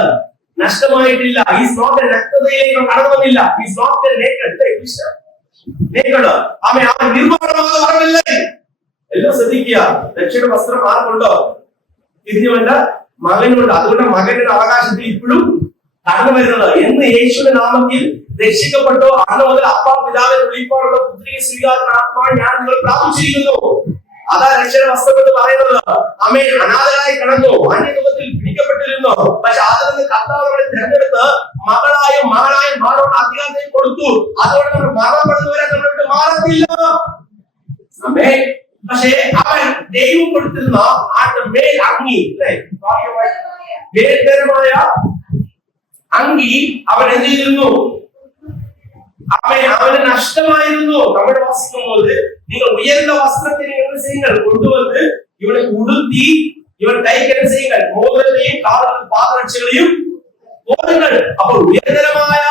നഷ്ടമായിട്ടില്ല. He is not a നഗ്നതയിലേക്ക് കടന്നു വന്നില്ല. He is not a naked. Naked. അവൻ നിർമ്മാണമാകാൻ വരവില്ലേ. എല്ലാം ശ്രദ്ധിക്കുക. രക്ഷയുടെ വസ്ത്രം ആർക്കുണ്ടോ? തിരിഞ്ഞുകൊണ്ട് മകനുണ്ട്. അതുകൊണ്ട് മകന്റെ അവകാശത്തിൽ ഇപ്പോഴും കടന്നു വരുന്നത്. എന്ന് യേശുവിന്റെ നാമത്തിൽ രക്ഷിക്കപ്പെട്ടോ അന്ന് മുതൽ അപ്പ പിതാവിനെ വിളിപ്പാടുള്ള പുത്രിയെ സ്വീകാരണ ആത്മാവ് ഞാൻ നിങ്ങൾ പ്രാപിച്ചിരിക്കുന്നു. അതാ രക്ഷയുടെ വസ്ത്രം എന്ന് പറയുന്നത്. അമേൻ. അനാഥരായി കിടന്നു, അന്യമുഖത്തിൽ പിടിക്കപ്പെട്ടിരുന്നു. പക്ഷെ അതിൽ നിന്ന് കർത്താവ് തിരഞ്ഞെടുത്ത് മകളായും മാറോട് അധികാരത്തിൽ കൊടുത്തു. അതുകൊണ്ട് നമ്മൾ മരണപ്പെടുന്നവരെ നമ്മളിട്ട് മാറത്തില്ല. അമേൻ. പക്ഷേ അവൻ ദൈവം കൊടുത്തിരുന്ന മേൽ അങ്കി, മേൽതരമായ അങ്കി അവൻ എന്ത് ചെയ്തിരുന്നു? അവന് നഷ്ടമായിരുന്നു. നമ്മൾ വാസിക്കുമ്പോൾ നിങ്ങൾ ഉയർന്ന വസ്ത്രത്തിന് എന്ത് ചെയ്യുങ്ങൾ കൊണ്ടുവന്ന് ഇവനെ ഉടുത്തി ഇവൻ കൈക്ക് എന്ത് ചെയ്യുങ്ങൾ മോതിരത്തെയും പാദരക്ഷകളെയും പോരുങ്ങൾ. അപ്പോൾ ഉയർതരമായ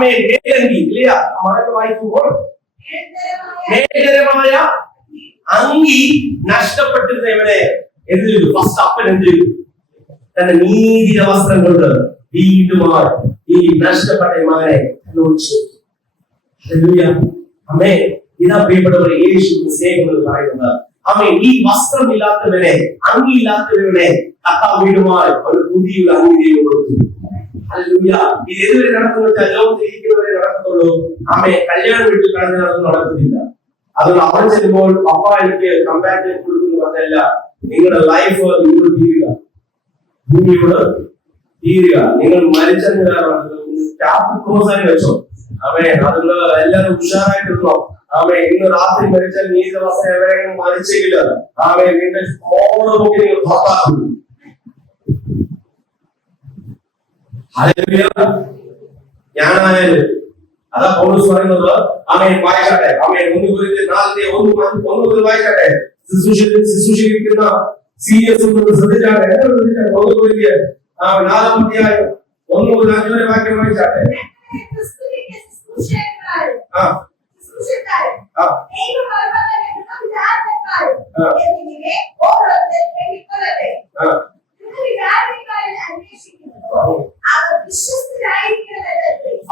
മേലങ്കി ഇല്ല മറന്ന് വായിക്കുമ്പോൾ മേൽതരമായ അങ്കി നഷ്ടപ്പെട്ടിരുന്ന ഇവനെ എന്ത് ചെയ്തു? ഫസ്റ്റ് അപ്പൻ എന്ത് ചെയ്തു? തന്റെ നീതിയുടെ വസ്ത്രം കൊണ്ട് വീണ്ടും ഈ നഷ്ടപ്പെട്ട മകനെ അമ്മേ. ഇതാ പ്രിയപ്പെട്ടവരെ യേശു സ്നേഹം എന്ന് പറയുന്നത്. അമ്മേ, ഈ വസ്ത്രമില്ലാത്തവനെ അങ്കിയില്ലാത്തവനെ കർത്താവ് വീണ്ടുമായി ഒരു പുതിയ അങ്കി കൊടുത്തു. ഹല്ലേലൂയ. ഇത് ഏതുവരെ നടക്കുന്ന ലോകത്തിരിക്കുന്നവരെ നടക്കത്തുള്ളൂ. അമ്മേ, കല്യാണം വീട്ടിൽ കടന്നു നടക്കുന്നില്ല. അതുകൊണ്ട് അവിടെ ചെല്ലുമ്പോൾ പപ്പ എനിക്ക് കമ്പാരിറ്റീവ് കൊടുക്കുന്നു പറഞ്ഞല്ല. നിങ്ങളുടെ ലൈഫ് നിങ്ങളോട് തീരുക, ഭൂമിയോട് തീരുക. നിങ്ങൾ മരിച്ചെന്ന് ക്ലോസ് ആയി വെച്ചോ. അവൻ അതുള്ള എല്ലാവരും ഉഷാറായിട്ടിരുന്നോ. അവൻ ഇന്ന് രാത്രി മരിച്ചാൽ നീ ദിവസം എവിടെയെങ്കിലും മരിച്ചില്ല. അവൻ നിന്റെ ഫോണ് നോക്കി നിങ്ങൾ പുറത്താക്കുന്നു. ഞാനായാലും അതാ പൗലോസ് പറയുന്നത്. അവൻ വായിച്ചാട്ടെ. അവൻ 1 വായിച്ചാട്ടെ. ശുശ്രൂഷിക്കുന്ന സീരിയസ് ശ്രദ്ധിച്ചാട്ടെ. 4 അധ്യായം 1 മുതൽ 5 വരെ വാക്യം വായിച്ചാട്ടെ.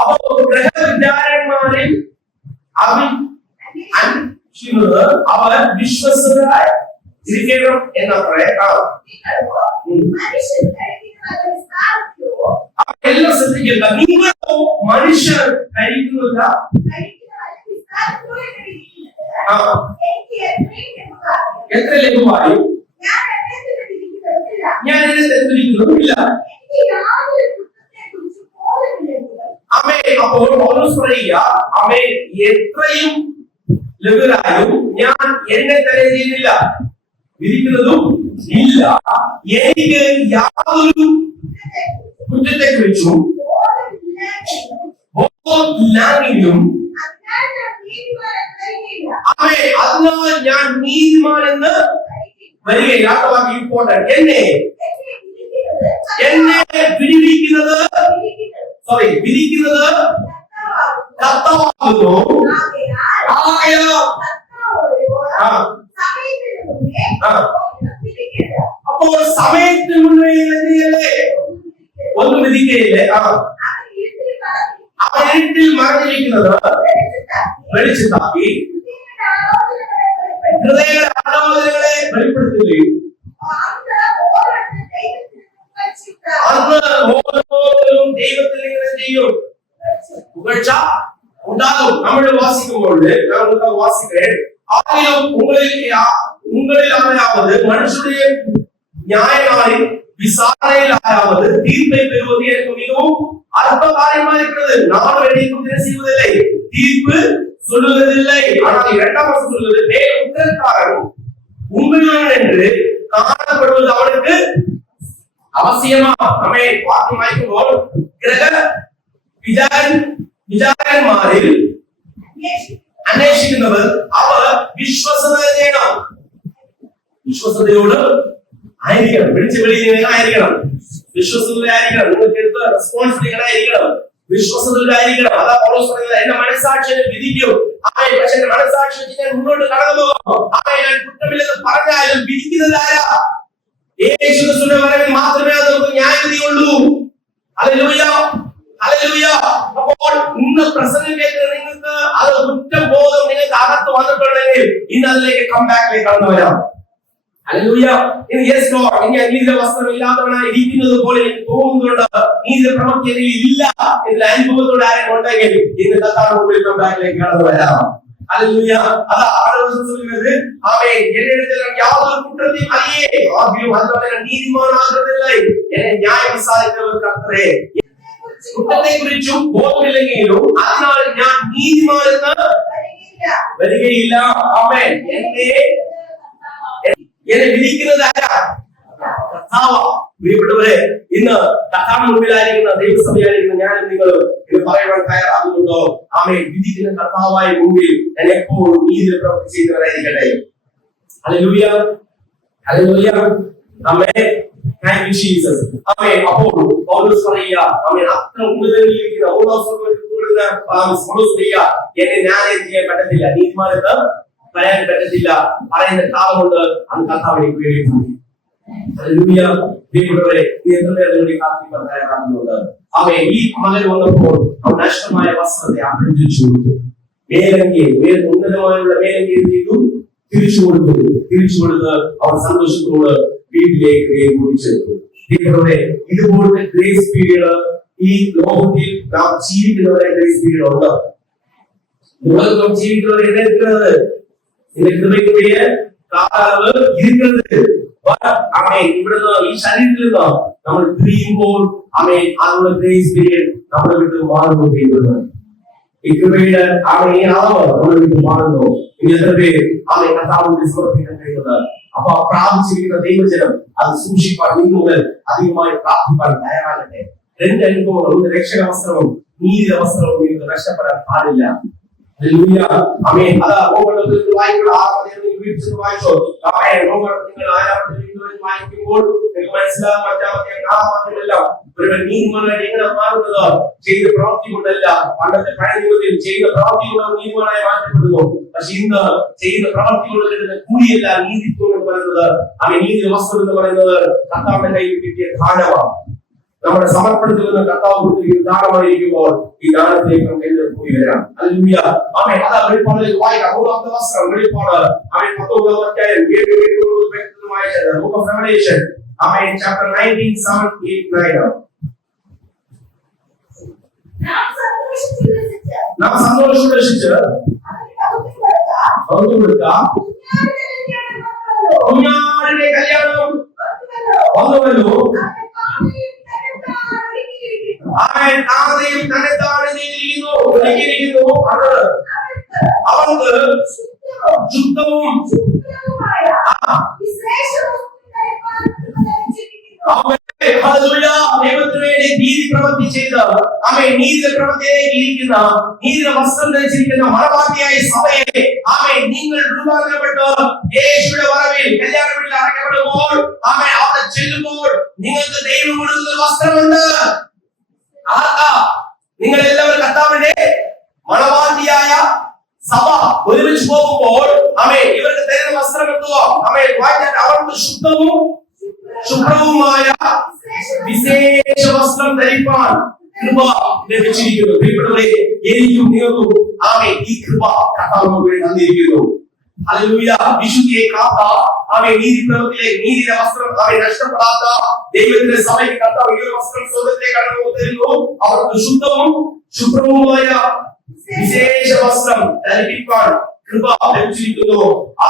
അപ്പോൾ ഗ്രഹവിചാരന്മാരിൽ അവർ വിശ്വസ്തരായി ഇരിക്കണം എന്നത്രേ. എല്ലാം ശ്രദ്ധിക്കുക. നിങ്ങളോ മനുഷ്യർ കഴിക്കുന്നില്ല. എത്ര ലഘുവായി ഞാൻ എന്നെ തെറ്റിദ്ധരിക്കുന്നുമില്ല. അമേ. അപ്പോൾ പൗലോസ് പറയുക, അമേ, എത്രയും ലഘുരായും ഞാൻ എന്നെ തന്നെ ചെയ്യുന്നില്ല, വിധിക്കുന്നതും ഇല്ല. എനിക്ക് യാതൊരു കുറ്റത്തെ കുറിച്ചും ബോധമില്ലാതെയും അതിനാൽ ഞാൻ നീതിമാനെന്ന് വരികയില്ല. ഇമ്പോർട്ടന്റ്. എന്നെ വിധിക്കുന്നത് കർത്താവാകുന്നു. അപ്പോൾ സമയത്തിന് മുന്നേ ഒന്നും വിധിക്കുകയില്ലേ. അവൻ ഇരുട്ടിൽ മറഞ്ഞിരിക്കുന്നത് വെളിച്ചത്താക്കി ഹൃദയങ്ങളുടെ ആലോചനകളെ വെളിപ്പെടുത്തുകയും അന്ന് ഓരോരുത്തരും ദൈവത്തിൽ ഇങ്ങനെ ചെയ്യും. പുകഴ്ച ഉണ്ടാകും. നമ്മൾ വാസിക്കുമ്പോൾ ആരെയും ഉങ്ങളിൽ ആരാവത് മനുഷ്യരുടെ ന്യായമായി விசாரணையிலாவது தீர்ப்பை பெறுவது எனக்கு மிகவும் அற்பகாரியமா இருக்கிறது. நான் என்ன செய்வதில்லை, தீர்ப்பு சொல்லுவதில்லை. ஆனால் 2ஆம் வசனம் சொல்லுவது மேல் உத்தரக்காரன் உண்மையான் என்று காணப்படுவது அவனுக்கு அவசியமா. நம்மை பார்த்து மாய்க்கும்போது கிரக വിചാരന്മാരിൽ അന്വേഷിക്കുന്നവർ അവർ വിശ്വസതയോട് ആയിരിക്കണം. വിളിച്ച് ആയിരിക്കണം, വിശ്വസതയായിരിക്കണം. നിങ്ങൾക്ക് എടുത്ത റെസ്പോൺസിബിലിറ്റികളായിരിക്കണം, വിശ്വസതയിലായിരിക്കണം. അതാ പൗലോസ് പറയുന്നത്, എന്റെ മനസാക്ഷിയെ വിധിക്കും. പക്ഷെ എന്റെ മനസാക്ഷി വെച്ച് ഞാൻ മുന്നോട്ട് കടന്നു പോകും. ഞാൻ കുറ്റമില്ലെന്ന് പറഞ്ഞാലും വിധിക്കുന്നത് ആരാ? യേശു ക്രിസ്തുവിന്റെ വരവിൽ മാത്രമേ അത് നമുക്ക് ന്യായവിധിയുള്ളൂ. Hallelujah, hallelujah. അപ്പോൾ ഇന്ന് പ്രസംഗം കേൾക്കുന്ന നിങ്ങൾക്ക് അത് കുറ്റബോധം നിങ്ങൾക്ക് അകത്ത് വന്നിട്ടുണ്ടെങ്കിൽ ഇന്ന് അതിലേക്ക് കംബാക്കിലേക്ക് കടന്നു വരാം. ഹല്ലേലൂയ. യെസ് ലോർഡ്, ഇനി നീതിയുടെ വസ്ത്രം ഇല്ലാത്തവനായി ഇരിക്കുന്നത് പോലെ എനിക്ക് തോന്നുന്നുണ്ട്, നീതിയുടെ പ്രവൃത്തി എന്നിൽ ഇല്ല എന്ന അനുഭവത്തോടെ ആരും ഉണ്ടെങ്കിൽ ഇന്ന് കർത്താവിന്റെ മുമ്പിൽ കംബാക്കിലേക്ക് കടന്നു വരാം. ഹല്ലേലൂയ. അതാണ് പറയുന്നത്. ആമേൻ. എന്നിടത്തിൽ യാതൊരു കുറ്റത്തെയും അറിയേ, ആദ്യം അതുപോലെ നീതിമാനാകുന്നില്ല, എന്നെ ന്യായം വിസാരിക്കുന്നവർ കർത്താവേ. കുറ്റത്തെ കുറിച്ചും ബോധമില്ലെങ്കിലും അതിനാൽ ഞാൻ നീതിമാനെന്ന് വരികയില്ല. ആമേൻ. എന്നെ വിധിക്കുന്നത് ആരാ? കർത്താവ്. പ്രിയപ്പെട്ടവരെ, ഇന്ന് കർത്താവിന് മുമ്പിലായിരിക്കുന്ന ദൈവസഭയായിരിക്കുന്ന ഞാനും നിങ്ങളും ഇത് പറയുവാൻ തയ്യാറാകുന്നുണ്ടോ? ആമേൻ. വിധിക്കുന്ന കർത്താവായ മുമ്പിൽ ഞാൻ എപ്പോഴും നീതിയിൽ പ്രവൃത്തി ചെയ്യുന്നവരായിരിക്കട്ടെ. ഹല്ലേലൂയ. ഹല്ലേലൂയ. ആമേൻ. Thank you Jesus. ആമേൻ. അപ്പോൾ പൗലോസ് പറയുക, ആമേൻ, അത്ര ഉന്നതങ്ങളിലിരിക്കുന്ന എന്നെ ന്യായം ചെയ്യാൻ പറ്റത്തില്ല, നീതിമാനെന്ന് പറയാൻ പറ്റത്തില്ല പറയുന്ന കാലമുണ്ട്. അത് കർത്താവിലേക്ക് വേണ്ടിയിട്ടുണ്ട്. ഹല്ലേലൂയ. ദൈവമേ, നീ എത്രയേറെ കാത്തിരിക്കാൻ തയ്യാറാകുന്നുണ്ട്. ആമേൻ. ഈ മകൻ വന്നപ്പോൾ അവൻ നഷ്ടമായ വസ്ത്രത്തെ അഭിനന്ദിച്ചു കൊടുത്തു. ഉന്നതമായുള്ള മേലങ്കി ചെയ്തു തിരിച്ചു കൊടുത്ത് അവൻ സന്തോഷത്തോട് വീട്ടിലേക്ക് കുടിച്ചെടുത്തു. ദൈവമേ, ഇതുപോലത്തെ ഗ്രേസ് പീരീഡ് ഈ ലോകത്തിൽ നാം ജീവിക്കുന്നവരെ ഗ്രേസ് പീരീഡ് ഉണ്ട്. നാം ജീവിക്കുന്നവരെ இருக்கிறது ഇതിന്റെ കാലവ് இருக்கிறது. ഇവിടുന്ന് ഈ ശരീരത്തിൽ നിന്ന് നമ്മൾ പിരിയുമ്പോൾ അതിനുള്ള ഗ്രേസ് പീരീഡ് നമ്മുടെ വീട്ടിൽ മാറുന്നു. ഈ കൃപയുടെ ഈ അളവ് നമ്മുടെ വീട്ടിൽ മാറുന്നു. ഇനി എത്ര പേര് കർത്താവിനെ സമർപ്പിക്കാൻ കഴിയുന്നത്? അപ്പൊ പ്രാപിച്ചിരിക്കുന്ന ദൈവജനം അത് സൂക്ഷിപ്പാൻ മുതൽ അധികമായി പ്രാർത്ഥിപ്പാൻ തയ്യാറാകട്ടെ. രണ്ട് അനുഭവങ്ങൾ, ഒന്ന് രക്ഷക വസ്ത്രവും നീതിയുടെ വസ്ത്രവും നിങ്ങൾക്ക് നഷ്ടപ്പെടാൻ പാടില്ല. ആമേൻ. അതാ വായിക്കുമ്പോൾ വായിച്ചോ. നിങ്ങൾ വായിക്കുമ്പോൾ നിങ്ങൾക്ക് മനസ്സിലാകാൻ ഒരു നീതിമാനായി എങ്ങനെ മാറുന്നത് ചെയ്ത പ്രവൃത്തി കൊണ്ടല്ല. പണ്ടത്തെ പഴയ നിയമത്തിൽ ചെയ്ത പ്രവൃത്തി കൊണ്ട് നീതിമാനായി മാറ്റപ്പെടുന്നു. പക്ഷെ ഇന്ന് ചെയ്യുന്ന പ്രവൃത്തി കൊണ്ട് കിട്ടുന്ന കൂലിയല്ല നീതിത്വം എന്ന് പറയുന്നത്. അവൻ നീതി വസ്ത്രം എന്ന് പറയുന്നത് കർത്താവിന്റെ കയ്യിൽ കിട്ടിയ ദാനമാണ്. നമ്മുടെ സമർപ്പണത്തിൽ കർത്താവ് കൊടുത്തിരിക്കുന്ന ദാനമായിരിക്കുമ്പോൾ ഈ ദാനത്തിലേക്ക് നമുക്ക് പോയി വരാം. ഹല്ലേലൂയ. ആമേൻ. അതാ വെളിപ്പാടിലേക്ക് വായിക്കാം. മൂന്നാമത്തെ വസ്ത്രം വെളിപ്പാട്. ആമേൻ. 19 അധ്യായം 7-8 വായിച്ചത്. Book of revelation. Amen. Chapter 19 7 8 9. നാം സന്തോഷിച്ച് രക്ഷിച്ച് കുഞ്ഞാടിന്റെ കല്യാണം വന്നുവല്ലോ. അവൻ ആദ്യം തന്നെത്താണ് ഒരുക്കിയിരിക്കുന്നു. അത് അവർക്ക് ശുദ്ധവും ദൈവത്തിന് വേണ്ടി നീതി പ്രവൃത്തി ചെയ്ത് അവൻ നീതി പ്രവൃത്തിയിലേക്ക് ഇരിക്കുന്ന നീതിയുടെ വസ്ത്രം ധരിച്ചിരിക്കുന്ന മണവാട്ടിയായ സഭയെ അവൻ നിങ്ങൾ രൂപാന്തരപ്പെട്ട് യേശുവിന്റെ വരവിൽ കല്യാണ വീട്ടിൽ അടക്കപ്പെടുമ്പോൾ അവൻ അവിടെ ചെല്ലുമ്പോൾ നിങ്ങൾക്ക് ദൈവം കൊടുക്കുന്ന വസ്ത്രമുണ്ട്. നിങ്ങൾ എല്ലാവരും കർത്താവിന്റെ മണവാട്ടിയായ സഭ ഒരുമിച്ച് പോകുമ്പോൾ ഇവർക്ക് തരുന്ന വസ്ത്രം എന്തുവാ? അവർക്ക് ശുദ്ധവും ശുഭ്രവുമായ വിശേഷ വസ്ത്രം ധരിപ്പാൻ കൃപ ലഭിച്ചിരിക്കുന്നു. എനിക്കും നിങ്ങൾക്കും ഈ കൃപ കർത്താവ് നമുക്ക് തന്നിരിക്കുന്നു. ഹല്ലേലൂയ. വിശുദ്ധിയെ കാത്ത നീതി പ്രവൃത്തിയിലേക്ക് നീതിയുടെ വസ്ത്രം നഷ്ടപ്പെടാത്ത ദൈവത്തിന്റെ സഭയ്ക്ക് കർത്താവ് ഈ വസ്ത്രം സ്വർഗ്ഗത്തിലേക്ക് തരുന്നു. അവർക്ക് ശുദ്ധവും ശുഭ്രവുമായ വിശേഷ വസ്ത്രം ധരിപ്പിക്കാൻ കൃപ ലഭിച്ചിരിക്കുന്നു. ആ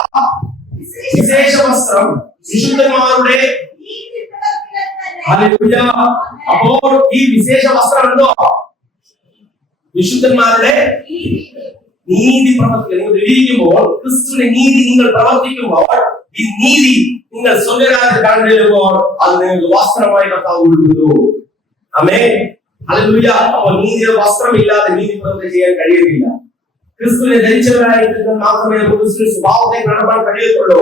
വിശേഷ വസ്ത്രം വിശുദ്ധന്മാരുടെ ഹല്ലേലൂയ. അപ്പോൾ ഈ വിശേഷ വസ്ത്രം എന്തോ? വിശുദ്ധന്മാരുടെ നീതി പ്രവർത്തിക്കുക. നിങ്ങൾ ഇരിക്കുമ്പോൾ ക്രിസ്തുവിന്റെ നീതി നിങ്ങൾ പ്രവർത്തിക്കുമ്പോൾ ഈ നീതി നിങ്ങൾ സ്വർഗ്ഗരാജ്യത്തിൽ കണ്ടുവരുമ്പോൾ അത് നിങ്ങൾക്ക് വസ്ത്രമായി കർത്താവ് കൊടുക്കുന്നു. ആമേൻ. ഹല്ലേലൂയ. അപ്പോൾ നീതിയുടെ വസ്ത്രമില്ലാതെ നീതി പ്രവൃത്തി ചെയ്യാൻ കഴിയുന്നില്ല. ക്രിസ്തുവിനെ ധരിച്ചവരായിട്ട് മാത്രമേ ക്രിസ്തുവിന്റെ സ്വഭാവത്തെ നടപ്പാൻ കഴിയത്തുള്ളൂ.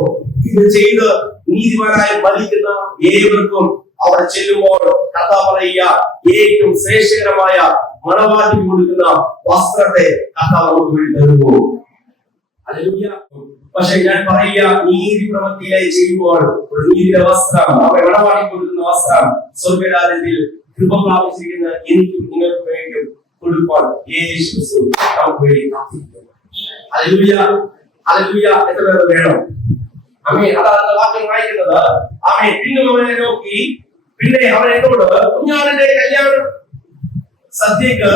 ഇത് ചെയ്ത് നീതിമാനായി ഫലിക്കുന്ന ഏവർക്കും അവിടെ ചെല്ലുമ്പോൾ കർത്താവ് പറയുക, ഏറ്റവും ശ്രേഷ്ഠകരമായ മണവാട്ടി കൊടുക്കുന്ന വസ്ത്രത്തെ കർത്താവ് നമുക്ക് വേണ്ടി തരുന്നു. ഹല്ലേലൂയ. പക്ഷെ ഞാൻ പറയുക, നീതി പ്രവൃത്തിയിലായി ചെയ്യുമ്പോൾ ഒരു നീതിയുടെ വസ്ത്രം, മണവാട്ടി കൊടുക്കുന്ന വസ്ത്രം സ്വർഗ്ഗരാജ്യത്തിൽ കൃപ പ്രാപിച്ചിരിക്കുന്ന എനിക്കും നിങ്ങൾക്കും വേണ്ടിയും கொடுப்பான். இயேசு கிறிஸ்து நமக்கு வேண்டி காத்திருக்கிறார். ஹல்லேலூயா, ஹல்லேலூயா. எத்தனை பேர் வேணும்? ஆமென். அதான் அந்த வாக்கியம் வாയിക്കുന്നത്. ஆமென். பின்னும் அவனை നോക്കി പിന്നെ അവൻ എന്നോട് കുഞ്ഞാടിന്റെ കല്യാണ സദ്യക്ക്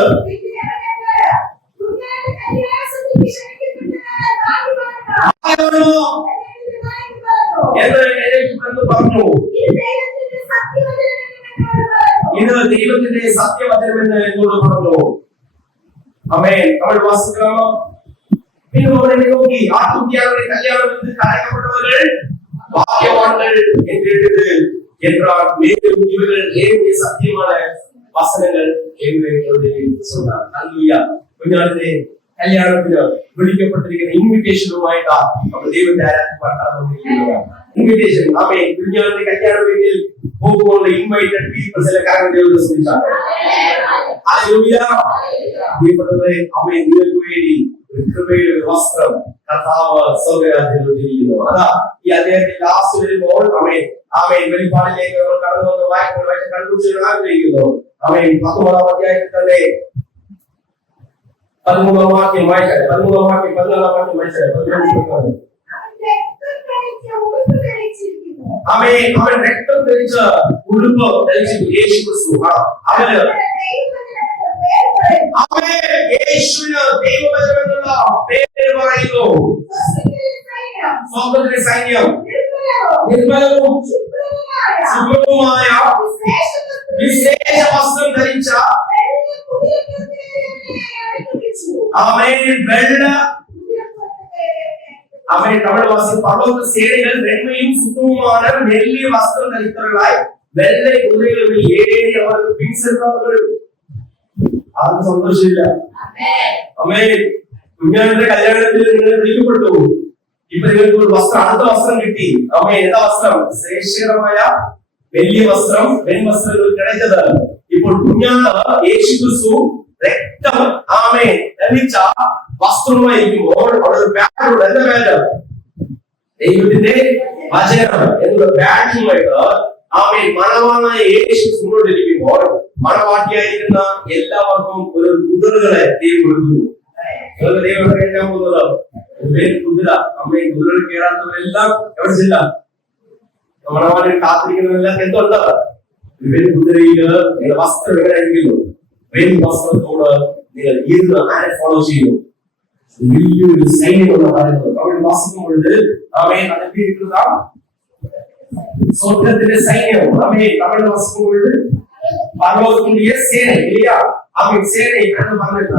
എന്ന് പറഞ്ഞു. ഇത് ദൈവത്തിന്റെ സത്യവചനമെന്ന് എന്നോട് പറഞ്ഞു. ആമേൻ. നമ്മൾ വാസിക്കണമോ? പിന്നെ അവനെ നോക്കി ആട്ടുകുട്ടിയാരുടെ കല്യാണത്തിന് അടക്കപ്പെട്ടവர்கள் பாக்கியவான்கள் என்று என்றால் மேலும் இவர்கள் ஏற்ற சத்தியமான வசனங்கள் என்று சொன்னார். அல்லேலூயா. குഞ്ഞാടിന്റെ കല്യാണത്തിന് വിളിക്കപ്പെട്ടിരിക്കുന്ന ഇൻവിറ്റേഷനുമായിട്ടാ നമ്മൾ ദൈവത്തെ ആരാധിക്കുന്നത്. ഇൻവിറ്റേഷൻ. ആമേൻ. കുഞ്ഞാടിന്റെ കല്യാണ വീട്ടിൽ പോകുമ്പോൾ ഇൻവൈറ്റഡ് പീപ്പിൾസ് എല്ലാം കാര്യം ദൈവത്തെ സ്തുതിച്ചാണ്. ഹല്ലേലൂയ. ദൈവമേ, ആമേൻ. നിങ്ങൾക്ക് വേണ്ടി കൃപയുടെ വസ്ത്രം കർത്താവ് സ്വർഗ്ഗരാജ്യത്തിൽ ഒരുക്കിയിരിക്കുന്നു. അതാ ഈ അദ്ദേഹത്തിന്റെ ലാസ്റ്റ് വരുമ്പോൾ ആമേൻ ആമേൻ വെളിപ്പാടിലേക്ക് നമ്മൾ കടന്നു വന്ന് വായിക്കുമ്പോൾ കണ്ടുപിടിച്ച് ആഗ്രഹിക്കുന്നു. ആമേൻ. 19-ാം അധ്യായത്തിൽ തന്നെ 13-ാം വാക്യം വായിച്ചാൽ 14-ാം വാക്യം 14-ാം വാക്യം വായിച്ചാൽ ആമേൻ. അവൻ രക്തം ധരിച്ച ഉടുപ്പ് ധരിച്ചിരിക്കുന്നു. യേശു ക്രിസ്തു അവന് യേശുവിന് ദൈവവചനമെന്നുള്ള പേര് പറയുന്നു. സ്വർഗ്ഗത്തിലെ സൈന്യം നിർമ്മലവും സുഗമവുമായ വിശേഷ വസ്ത്രം ധരിച്ച അവൻ തമിഴ്വാസി പർവ്വത സേനകൾ വെണ്മയും സുഖവുமான மெல்லிய வஸ்திரம் தரித்தவர்களாய் வெள்ளை குதிரைகளில் ஏறி அவர்கள் பின் சென்றவர்கள். ആർക്കും സന്തോഷമില്ല? ആമേൻ. കുഞ്ഞാടിന്റെ കല്യാണത്തിൽ നിങ്ങൾ വിളിക്കപ്പെട്ടു. ഇപ്പൊ നിങ്ങൾക്ക് ഒരു വസ്ത്രം, അടുത്ത വസ്ത്രം കിട്ടി. ആമേൻ. എന്താ വസ്ത്രം? ശ്രേഷ്ഠകരമായ വലിയ വസ്ത്രം, വെൺവസ്ത്രങ്ങൾ கிடைச்சது. ഇപ്പോൾ കുഞ്ഞാട് യേശു ക്രിസ്തു രക്തം ആമേൻ ധരിച്ച വസ്ത്രമായിരിക്കുമ്പോൾ അവിടെ ഒരു ബാഗ്, എന്താ ബാഗ്? ദൈവത്തിന്റെ വചനം എന്നുള്ള ബാഗുമായിട്ട് ആമേൻ മണവാളനായ യേശു മുന്നോട്ടിരിക്കുമ്പോൾ മണവാട്ടിയായിരുന്ന എല്ലാവർക്കും ഒരു കുതിരകളെ ദൈവം കൊടുക്കുന്നു. ദൈവം കഴിക്കാൻ പോകുന്നത് കുതിര. അമ്മയും കുതിരകൾ കയറാത്തവരെല്ലാം എവിടെ ചെല്ലാം? മണവാളിൽ കാത്തിരിക്കുന്നവരെല്ലാം എന്തുണ്ട്? കുതിരയില് നിങ്ങൾ വസ്ത്രം എങ്ങനെയായിരിക്കുന്നു? വസ്ത്രത്തോട് നിങ്ങൾ ഇരുന്ന് ആരെ ഫോളോ ചെയ്യുന്നു? വലിയൊരു സൈന്യം എന്ന് പറയുന്നത് അവിടെ വാസിക്കുമ്പോൾ ആമേൻ അടക്കിയിരിക്കുന്ന സ്വർഗത്തിന്റെ സൈന്യം. ആമേൻ. അവിടെ വാസിക്കുമ്പോൾ പർവ്വതത്തിന്റെ സേന இல்லையா? அவன் சேனை என்று പറഞ്ഞിട്ട്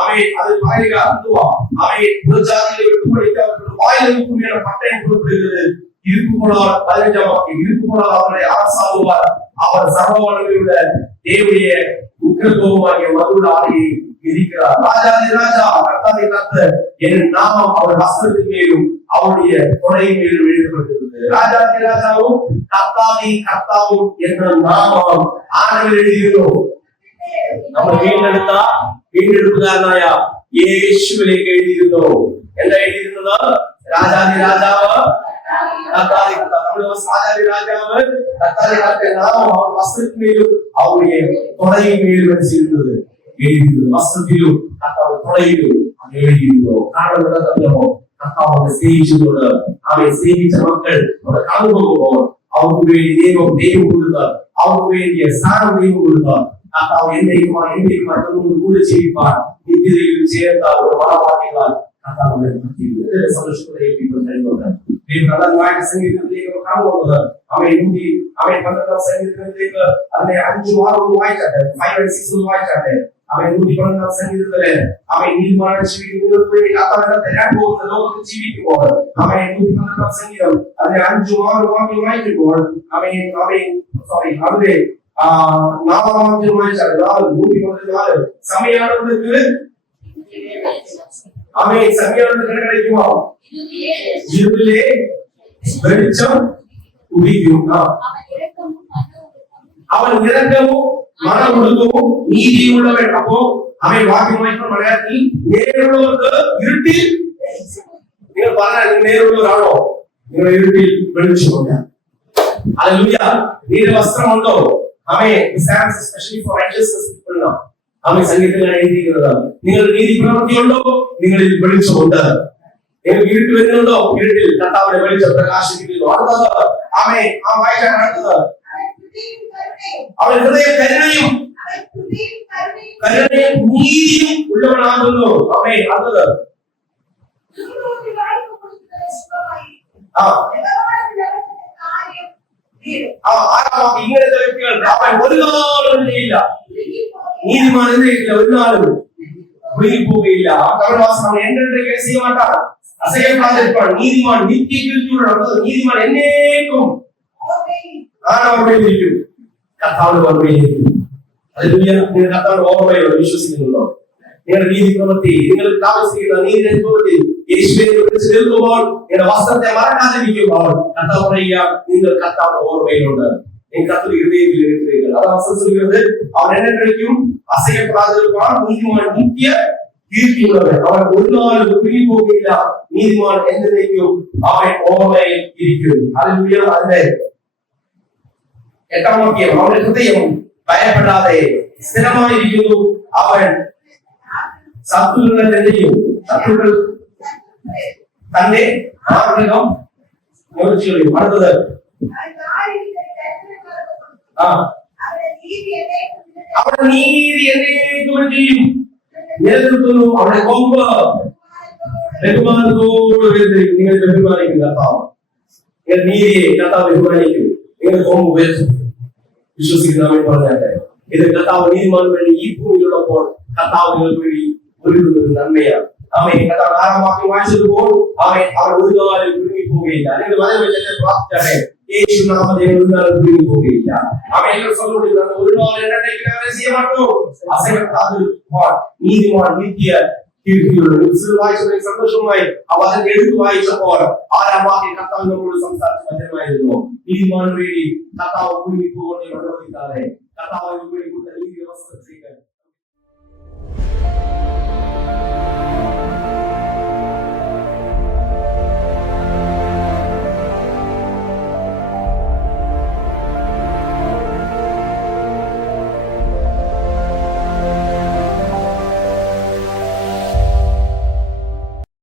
അവൻ അത് പറയുക എന്തുവാ? അവൻ പുറജാതികളെ വിട്ടുപിടിക്കാൻ വായിലും മേലെ പട്ടയം പുറപ്പെടുന്നത്. ഇരുப்புകൊള്ളാർ 15-ാം വാക്യം. ഇരുப்புകൊള്ളാർ അവരുടെ அரசாகுவார். அவர் சர்வவல்லமையுள்ள தேவனுடைய உக்கிரகோபமாகிய மதுளாரி இருக்கிறார். ராஜாதி ராஜா கர்த்தாதி கர்த்தர் என் நாமம் அவர் வஸ்திரத்தின் மேலும் அவருடைய தொடையின் மேலும் எழுதப்பட்டிருக்கிறது. ராஜாதி ராஜாவும் கர்த்தாதி கர்த்தாவும் என்ற நாமம் ஆணையில் எழுதியிருக்கிறோம். നമ്മൾ വീണ്ടെടുപ്പുകാരനായ യേശുവിലേക്ക് എഴുതിയിരുന്നു. എന്താ എഴുതിയിരുന്നത്? രാജാതി രാജാവ് കർത്താതി കർത്താവ്. രാജാതി രാജാവ് കർത്താതി കർത്താവ് നാമം അവർ വസ്ത്രത്തിലും അവരുടെ തൊടയിൽ മേലും വെച്ചിരുന്നത് എഴുതിയിരുന്നു. വസ്ത്രത്തിലും കർത്താവ് തൊടയിലും എഴുതിയിരുന്നു. കാരണം എന്താണെന്നോ? കർത്താവ് സ്നേഹിച്ചുകൊണ്ട് അവരെ സ്നേഹിച്ച മക്കൾ അവിടെ കടന്നു പോകുമ്പോൾ അവർക്ക് വേണ്ടി ദൈവം കൊടുത്ത, അവർക്ക് വേണ്ടിയ സ്ഥാനം ദൈവം കൊടുത്ത കർത്താവ് എന്റെയും മറ്റൊന്നും കൂടെ ചെയ്യുവാൻ നിത്യതയിൽ ചേർത്ത ഒരു മണവാട്ടികളാൽ കർത്താവ് സന്തോഷത്തോടെ കഴിയുന്നുണ്ട്. പ്രധാനമായിട്ട് സംഗീതത്തിലേക്ക് കടന്നു പോകുന്നത് അവൻ 12-ാം സംഗീതത്തിലേക്ക് അതിനെ 5-6 വായിച്ചാട്ടെ, 5 and 6 വായിച്ചാട്ടെ. അവൻ 112-ാം സംഗീതത്തില് അവൻ നീതിമാൻ ജീവിക്കുന്നതിന് വേണ്ടി കർത്താവിനെ തരാൻ പോകുന്ന ലോകത്തിൽ ജീവിക്കുമ്പോൾ അവൻ 112-ാം സംഗീതം അതിനെ 5-6 വാക്യം വായിക്കുമ്പോൾ അവൻ അതിന്റെ 4-ാം വാക്യം വായിച്ചാൽ 114 സമയാളുകൾക്ക് അവൻ സമയാളുകൾക്ക് கிடைக்குமா? ഇരുളിലെ വെളിച്ചം ഉദിക്കും. അവൻ ഇറക്കവും മണമൊഴുക്കവും നീതിയുള്ളവൻ. അപ്പോ അവൻ വാക്യമായിട്ട് മലയാളത്തിൽ നേരുള്ളവർക്ക് ഇരുട്ടിൽ, നിങ്ങൾ പറഞ്ഞാൽ നേരുള്ളവരാണോ? നിങ്ങൾ ഇരുട്ടിൽ വെളിച്ചമുണ്ട്. ഹല്ലേലൂയ. നീല വസ്ത്രമുണ്ടോ? അവൻ സ്പെഷ്യലി ഫോർ റൈച്ചസ്നെസ് പീപ്പിൾ. ആമേൻ. സംഗീതത്തിലാണ് എഴുതിയിരിക്കുന്നത്, നിങ്ങളുടെ നീതി പ്രവൃത്തിയുണ്ടോ, നിങ്ങളിൽ വെളിച്ചമുണ്ട്. നിങ്ങൾ ഇരുട്ട് വരുന്നുണ്ടോ, ഇരുട്ടിൽ കർത്താവിന്റെ വെളിച്ചം പ്രകാശിപ്പിക്കുന്നു. അടുത്തത് ആമേൻ, ആ വായിച്ചാണ് അടുത്തത്, അവൻ ഹൃദയം കരുണയും നീതിയും ഉള്ളവനാകുന്നു. ആമേൻ. അടുത്തത് ഇങ്ങനത്തെ വ്യക്തികൾ അവൻ ഒരു നാളും ചെയ്യില്ല, നീതിമാൻ എന്ത് ചെയ്യില്ല, ഒരു നാളും പോവുകയില്ല. കവലവാസം എന്റെ കേസ് മാറ്റാൻ അസഹ്യപ്പെടാതിരിപ്പാൻ നീതിമാൻ നിത്യകീർത്തിയോടെ നീതിമാൻ എന്നേക്കും ഓർമ്മയിലിരിക്കും, കർത്താവിന്റെ ഓർമ്മയിലിരിക്കും. ഹല്ലേലൂയ. നിങ്ങൾ കർത്താവിന്റെ ഓർമ്മയോട് വിശ്വസിക്കുന്നുണ്ടോ? നിങ്ങളുടെ നീതി പ്രവൃത്തി, നിങ്ങൾ താമസിക്കുന്ന നീതി അനുഭവത്തിൽ യേശുവിനെ വിളിച്ച് നിൽക്കുമ്പോൾ, നിങ്ങളുടെ വസ്ത്രത്തെ മറക്കാതിരിക്കുമ്പോൾ കർത്താവ് പറയുക, നിങ്ങൾ കർത്താവിന്റെ ഓർമ്മയിലുണ്ട്, നിങ്ങൾ കർത്താവ് ഹൃദയത്തിൽ എടുത്തിരിക്കുന്നത്. അത് അവസരിക്കുന്നത് അവൻ എന്നെ കഴിക്കും, അസഹ്യപ്പെടാതിരിപ്പാൻ നീതിമാൻ നിത്യ കീർത്തിയുള്ളവൻ, അവൻ ഒരു നാളും കുരുങ്ങി പോകില്ല, നീതിമാൻ എന്നേക്കും അവൻ ഓർമ്മയിൽ ഇരിക്കും. ഹല്ലേലൂയ. അതിന്റെ 8-ാം വാക്യം, അവന്റെ ഹൃദയം ഭയപ്പെടാതെ സ്ഥിരമായിരിക്കുന്നു, അവൻ ശത്രുക്കളെ എന്തെയും, ശത്രുക്കൾ തന്റെ ആഗ്രഹം മുറിച്ചു കളയും. അടുത്തത് അവരുടെ നീതി എന്നേക്കും ചെയ്യും, നിലനിർത്തുന്നു, അവരുടെ കൊമ്പ് ബഹുമാനത്തോട് ഉയർത്തിരിക്കും. നിങ്ങൾ ബഹുമാനിക്കും കർത്താവ്, നിങ്ങൾ നീതിയെ കർത്താവ് ബഹുമാനിക്കും, നിങ്ങൾ കൊമ്പ് ഉയർത്തും. വിശ്വസിക്കുന്നവൻ പറഞ്ഞാട്ടെ, ഇത് കർത്താവ് നീതിമാൻ വേണ്ടി ഈ ഭൂമിയിലുള്ളപ്പോൾ കർത്താവ് നിങ്ങൾക്ക് വേണ്ടി ഒരുക്കുന്ന ഒരു നന്മയാണ്. ആമേൻ. കർത്താവ് 6-ാം വാക്യം വായിച്ചതുപോലെ ആമേൻ, അവർ ഒരു നാളും കുടുങ്ങി പോവുകയില്ല. നിങ്ങൾ വചനം പ്രാർത്ഥിച്ചാട്ടെ, യേശു നാമത്തിൽ ഒരു നാളും കുടുങ്ങി പോവുകയില്ല. ആമേൻ. ഒരു നാളും നീതിമാൻ നിത്യ കീർത്തിയുള്ള സന്തോഷമായി അവർ എടുത്തു വായിച്ചപ്പോൾ 6-ാം വാക്യം കർത്താവ് നമ്മളോട് സംസാരിച്ച വചനമായിരുന്നു. നീതിമാനു വേണ്ടി കർത്താവ് കുടുങ്ങി പോകുന്ന അനുവദിക്കാതെ കർത്താവ് നീതി വ്യവസ്ഥ ചെയ്യുക.